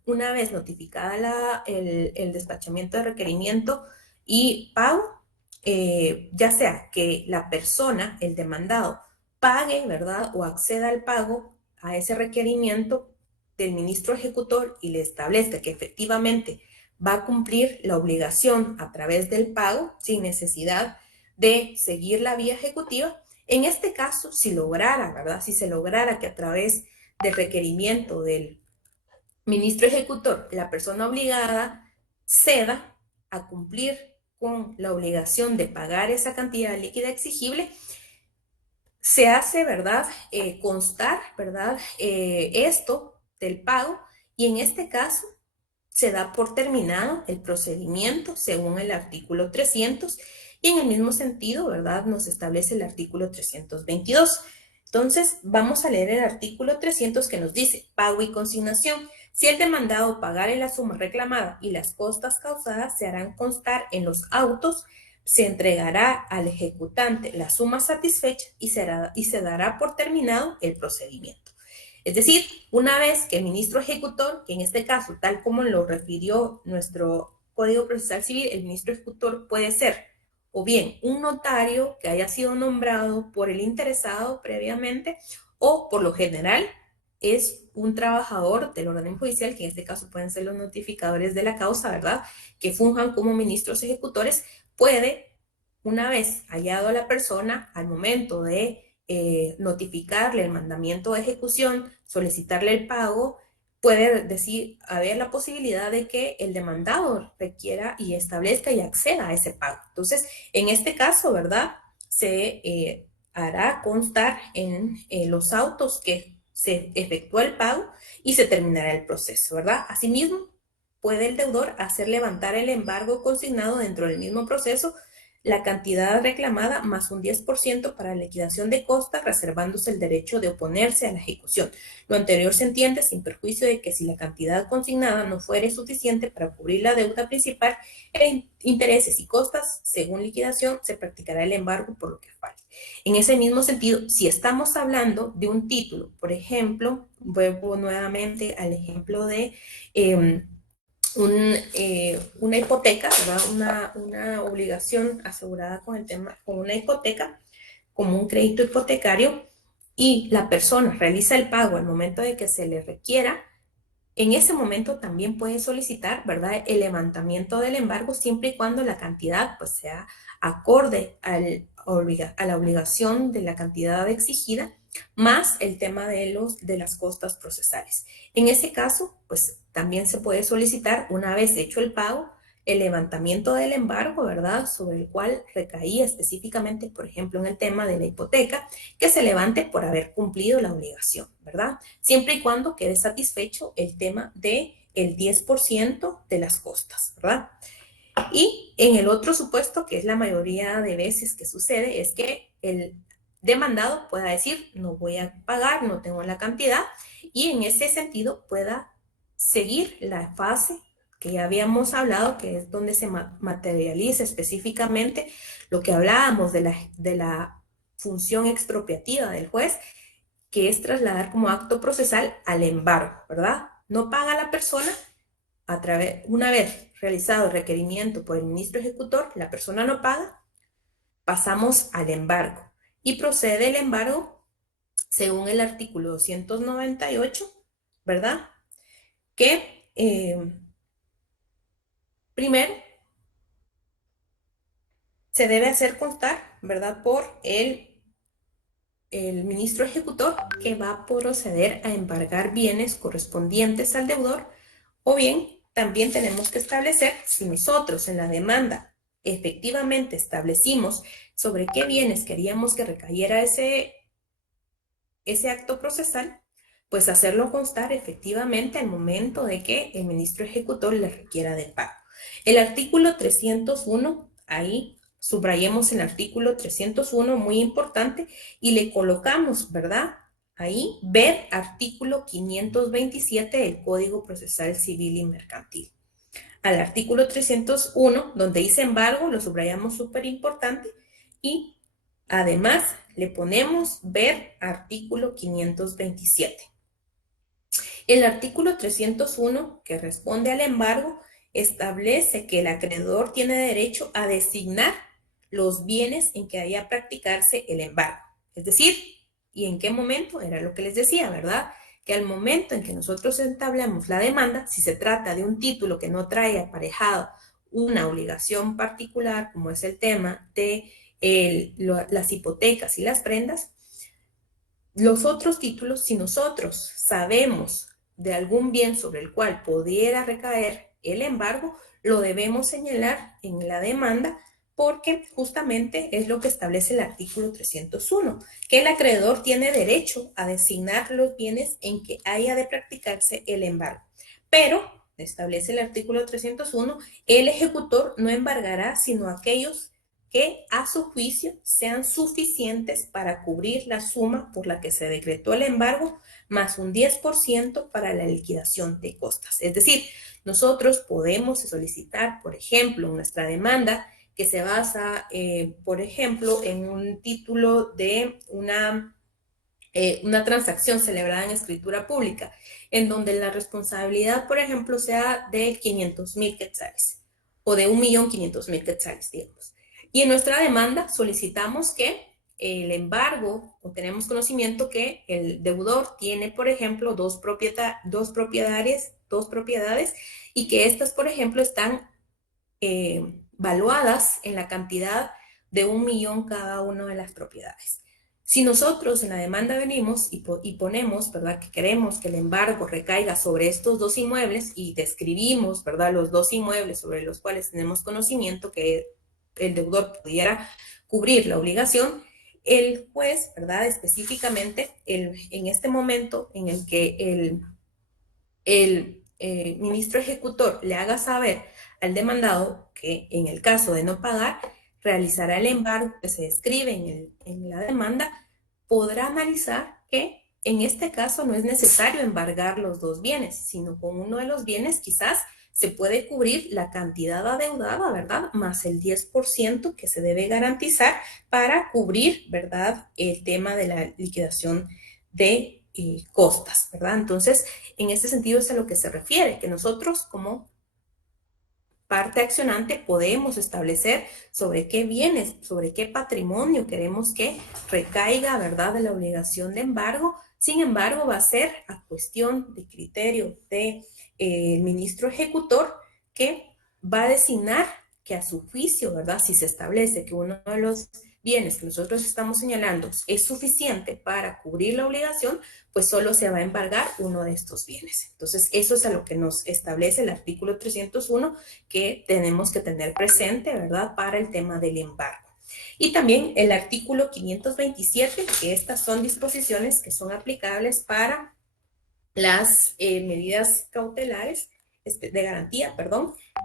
Una vez notificada el despachamiento de requerimiento y pago, ya sea que la persona, el demandado, pague, ¿verdad?, o acceda al pago a ese requerimiento del ministro ejecutor y le establezca que efectivamente va a cumplir la obligación a través del pago sin necesidad de seguir la vía ejecutiva. En este caso, si se lograra que a través del requerimiento del ministro ejecutor, la persona obligada, ceda a cumplir con la obligación de pagar esa cantidad líquida exigible, se hace, ¿verdad? Constar, ¿verdad? Esto del pago, y en este caso se da por terminado el procedimiento según el artículo 300, y en el mismo sentido, ¿verdad?, nos establece el artículo 322. Entonces, vamos a leer el artículo 300 que nos dice: pago y consignación. Si el demandado pagare la suma reclamada y las costas causadas, se harán constar en los autos, se entregará al ejecutante la suma satisfecha y se dará por terminado el procedimiento. Es decir, una vez que el ministro ejecutor, que en este caso, tal como lo refirió nuestro Código Procesal Civil, el ministro ejecutor puede ser o bien un notario que haya sido nombrado por el interesado previamente, o por lo general es un trabajador del organismo judicial, que en este caso pueden ser los notificadores de la causa, ¿verdad?, que funjan como ministros ejecutores. Puede, una vez hallado a la persona, al momento de notificarle el mandamiento de ejecución, solicitarle el pago, puede decir, haber la posibilidad de que el demandado requiera y establezca y acceda a ese pago. Entonces, en este caso, ¿verdad?, se hará constar en los autos que se efectúa el pago y se terminará el proceso, ¿verdad? Asimismo, puede el deudor hacer levantar el embargo consignado dentro del mismo proceso, la cantidad reclamada más un 10% para liquidación de costas, reservándose el derecho de oponerse a la ejecución. Lo anterior se entiende sin perjuicio de que si la cantidad consignada no fuere suficiente para cubrir la deuda principal, intereses y costas, según liquidación, se practicará el embargo por lo que falte. En ese mismo sentido, si estamos hablando de un título, por ejemplo, vuelvo nuevamente al ejemplo de una hipoteca, ¿verdad?, una obligación asegurada con una hipoteca, como un crédito hipotecario, y la persona realiza el pago al momento de que se le requiera, en ese momento también puede solicitar, ¿verdad?, el levantamiento del embargo, siempre y cuando la cantidad pues sea acorde a la obligación de la cantidad exigida, más el tema de las costas procesales. En ese caso, pues también se puede solicitar, una vez hecho el pago, el levantamiento del embargo, ¿verdad?, sobre el cual recaía específicamente, por ejemplo, en el tema de la hipoteca, que se levante por haber cumplido la obligación, ¿verdad?, siempre y cuando quede satisfecho el tema del 10% de las costas, ¿verdad? Y en el otro supuesto, que es la mayoría de veces que sucede, es que el demandado pueda decir, no voy a pagar, no tengo la cantidad, y en ese sentido pueda seguir la fase que ya habíamos hablado, que es donde se materializa específicamente lo que hablábamos de la función expropiativa del juez, que es trasladar como acto procesal al embargo, ¿verdad? No paga la persona, una vez realizado el requerimiento por el ministro ejecutor, la persona no paga, pasamos al embargo y procede el embargo según el artículo 298, ¿verdad?, que primero se debe hacer constar, ¿verdad?, por el ministro ejecutor, que va a proceder a embargar bienes correspondientes al deudor, o bien también tenemos que establecer, si nosotros en la demanda efectivamente establecimos sobre qué bienes queríamos que recayera ese acto procesal, pues hacerlo constar efectivamente al momento de que el ministro ejecutor le requiera de pago. El artículo 301, ahí subrayemos el artículo 301, muy importante, y le colocamos, ¿verdad?, ahí, ver artículo 527 del Código Procesal Civil y Mercantil. Al artículo 301, donde dice embargo, lo subrayamos súper importante, y además le ponemos ver artículo 527. El artículo 301, que responde al embargo, establece que el acreedor tiene derecho a designar los bienes en que haya practicarse el embargo. Es decir, ¿y en qué momento? Era lo que les decía, ¿verdad?, que al momento en que nosotros entablamos la demanda, si se trata de un título que no trae aparejado una obligación particular, como es el tema de las hipotecas y las prendas, los otros títulos, si nosotros sabemos de algún bien sobre el cual pudiera recaer el embargo, lo debemos señalar en la demanda porque justamente es lo que establece el artículo 301, que el acreedor tiene derecho a designar los bienes en que haya de practicarse el embargo. Pero, establece el artículo 301, el ejecutor no embargará sino aquellos que a su juicio sean suficientes para cubrir la suma por la que se decretó el embargo, más un 10% para la liquidación de costas. Es decir, nosotros podemos solicitar, por ejemplo, nuestra demanda que se basa, por ejemplo, en un título de una transacción celebrada en escritura pública, en donde la responsabilidad, por ejemplo, sea de 500,000 quetzales o de 1.500.000 quetzales, digamos. Y en nuestra demanda solicitamos que el embargo, o tenemos conocimiento que el deudor tiene, por ejemplo, dos propiedades, y que estas, por ejemplo, están valuadas en la cantidad de 1.000.000 cada una de las propiedades. Si nosotros en la demanda venimos y ponemos, ¿verdad?, que queremos que el embargo recaiga sobre estos dos inmuebles y describimos, ¿verdad?, los dos inmuebles sobre los cuales tenemos conocimiento que el deudor pudiera cubrir la obligación, el juez, ¿verdad?, específicamente en este momento en el que el ministro ejecutor le haga saber al demandado que en el caso de no pagar, realizará el embargo que se describe en la demanda, podrá analizar que en este caso no es necesario embargar los dos bienes, sino con uno de los bienes quizás se puede cubrir la cantidad adeudada, ¿verdad?, más el 10% que se debe garantizar para cubrir, ¿verdad?, el tema de la liquidación de costas, ¿verdad? Entonces, en este sentido es a lo que se refiere, que nosotros como parte accionante podemos establecer sobre qué bienes, sobre qué patrimonio queremos que recaiga, ¿verdad?, de la obligación de embargo. Sin embargo, va a ser a cuestión de criterio del ministro ejecutor, que va a designar que a su juicio, ¿verdad?, si se establece que uno de los bienes que nosotros estamos señalando es suficiente para cubrir la obligación, pues solo se va a embargar uno de estos bienes. Entonces, eso es a lo que nos establece el artículo 301 que tenemos que tener presente, ¿verdad?, para el tema del embargo. Y también el artículo 527, que estas son disposiciones que son aplicables para las medidas cautelares de garantía,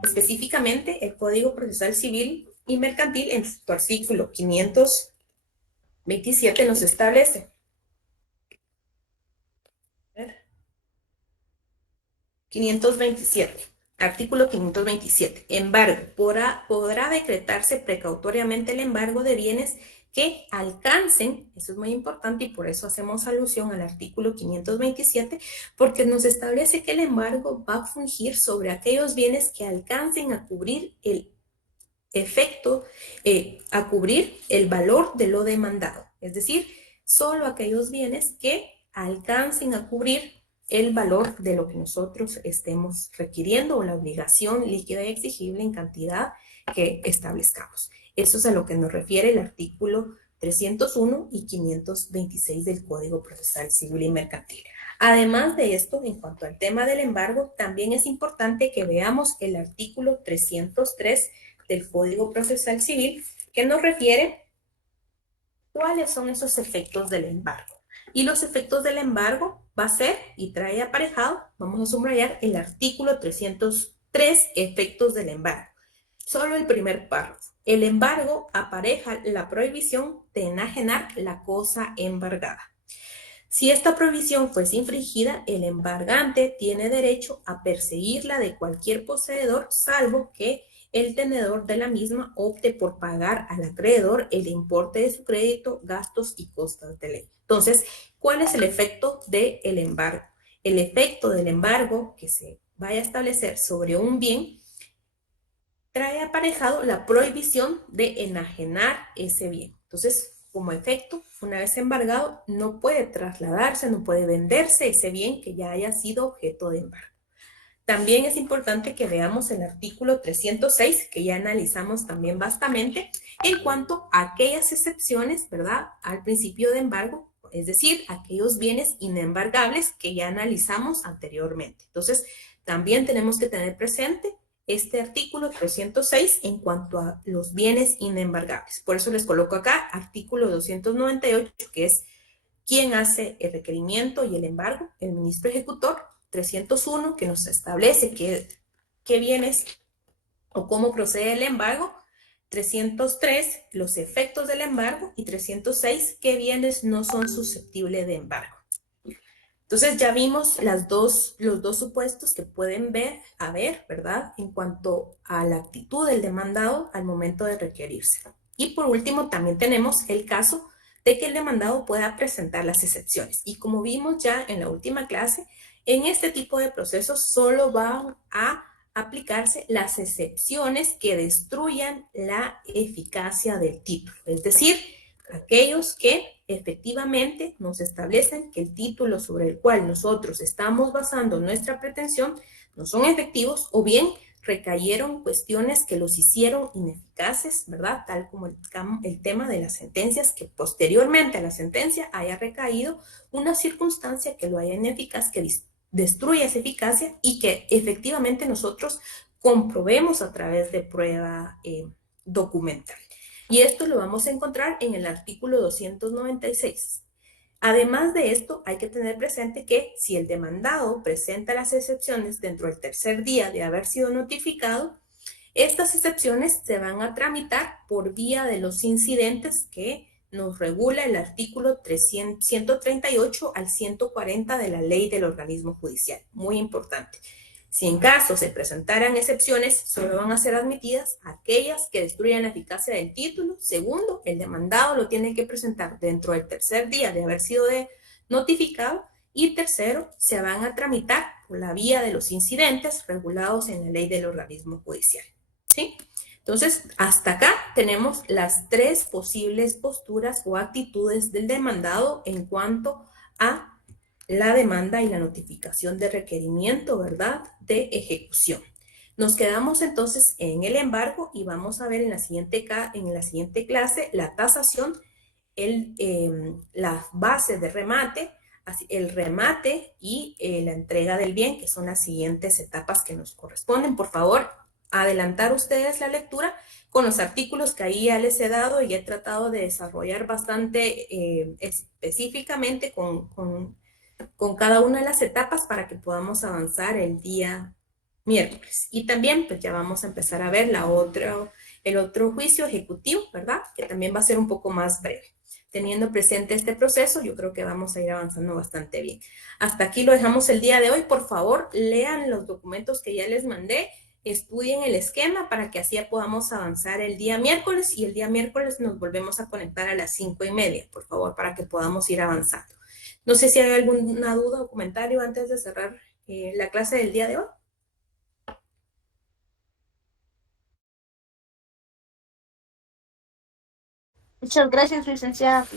específicamente el Código Procesal Civil y Mercantil en su artículo 527 nos establece. Artículo 527. Embargo. Podrá decretarse precautoriamente el embargo de bienes que alcancen, eso es muy importante y por eso hacemos alusión al artículo 527, porque nos establece que el embargo va a fungir sobre aquellos bienes que alcancen a cubrir el efecto, a cubrir el valor de lo demandado. Es decir, solo aquellos bienes que alcancen a cubrir el valor de lo que nosotros estemos requiriendo o la obligación líquida y exigible en cantidad que establezcamos. Eso es a lo que nos refiere el artículo 301 y 526 del Código Procesal Civil y Mercantil. Además de esto, en cuanto al tema del embargo, también es importante que veamos el artículo 303 del Código Procesal Civil, que nos refiere cuáles son esos efectos del embargo. Y los efectos del embargo va a ser, y trae aparejado, vamos a subrayar el artículo 303, efectos del embargo. Solo el primer párrafo. El embargo apareja la prohibición de enajenar la cosa embargada. Si esta prohibición fuese infringida, el embargante tiene derecho a perseguirla de cualquier poseedor, salvo que el tenedor de la misma opte por pagar al acreedor el importe de su crédito, gastos y costas de ley. Entonces, ¿cuál es el efecto del embargo? El efecto del embargo que se vaya a establecer sobre un bien trae aparejado la prohibición de enajenar ese bien. Entonces, como efecto, una vez embargado, no puede trasladarse, no puede venderse ese bien que ya haya sido objeto de embargo. También es importante que veamos el artículo 306, que ya analizamos también vastamente, en cuanto a aquellas excepciones, ¿verdad?, al principio de embargo, es decir, aquellos bienes inembargables que ya analizamos anteriormente. Entonces, también tenemos que tener presente este artículo 306 en cuanto a los bienes inembargables. Por eso les coloco acá artículo 298, que es quién hace el requerimiento y el embargo, el ministro ejecutor. 301, que nos establece qué bienes o cómo procede el embargo. 303, los efectos del embargo. Y 306, qué bienes no son susceptibles de embargo. Entonces ya vimos los dos supuestos que pueden haber, ¿verdad? En cuanto a la actitud del demandado al momento de requerirse. Y por último, también tenemos el caso de que el demandado pueda presentar las excepciones. Y como vimos ya en la última clase, en este tipo de procesos solo van a aplicarse las excepciones que destruyan la eficacia del título. Es decir, aquellos que efectivamente nos establecen que el título sobre el cual nosotros estamos basando nuestra pretensión no son efectivos o bien recayeron cuestiones que los hicieron ineficaces, ¿verdad? Tal como el tema de las sentencias, que posteriormente a la sentencia haya recaído una circunstancia que lo haya ineficaz, que destruya esa eficacia y que efectivamente nosotros comprobemos a través de prueba documental. Y esto lo vamos a encontrar en el artículo 296. Además de esto, hay que tener presente que si el demandado presenta las excepciones dentro del tercer día de haber sido notificado, estas excepciones se van a tramitar por vía de los incidentes que nos regula el artículo 138 al 140 de la ley del organismo judicial. Muy importante. Si en caso se presentaran excepciones, solo van a ser admitidas aquellas que destruyan la eficacia del título. Segundo, el demandado lo tiene que presentar dentro del tercer día de haber sido notificado. Y tercero, se van a tramitar por la vía de los incidentes regulados en la ley del organismo judicial. ¿Sí? Entonces, hasta acá tenemos las tres posibles posturas o actitudes del demandado en cuanto a la demanda y la notificación de requerimiento, ¿verdad?, de ejecución. Nos quedamos entonces en el embargo y vamos a ver en la siguiente clase la tasación, las bases de remate, el remate y la entrega del bien, que son las siguientes etapas que nos corresponden. Por favor, adelantar ustedes la lectura con los artículos que ahí ya les he dado y he tratado de desarrollar bastante específicamente con cada una de las etapas para que podamos avanzar el día miércoles. Y también pues ya vamos a empezar a ver el otro juicio ejecutivo, ¿verdad? Que también va a ser un poco más breve. Teniendo presente este proceso, yo creo que vamos a ir avanzando bastante bien. Hasta aquí lo dejamos el día de hoy. Por favor, lean los documentos que ya les mandé, estudien el esquema para que así podamos avanzar el día miércoles, y el día miércoles nos volvemos a conectar a las 5:30, por favor, para que podamos ir avanzando. No sé si hay alguna duda o comentario antes de cerrar la clase del día de hoy. Muchas gracias, licenciada.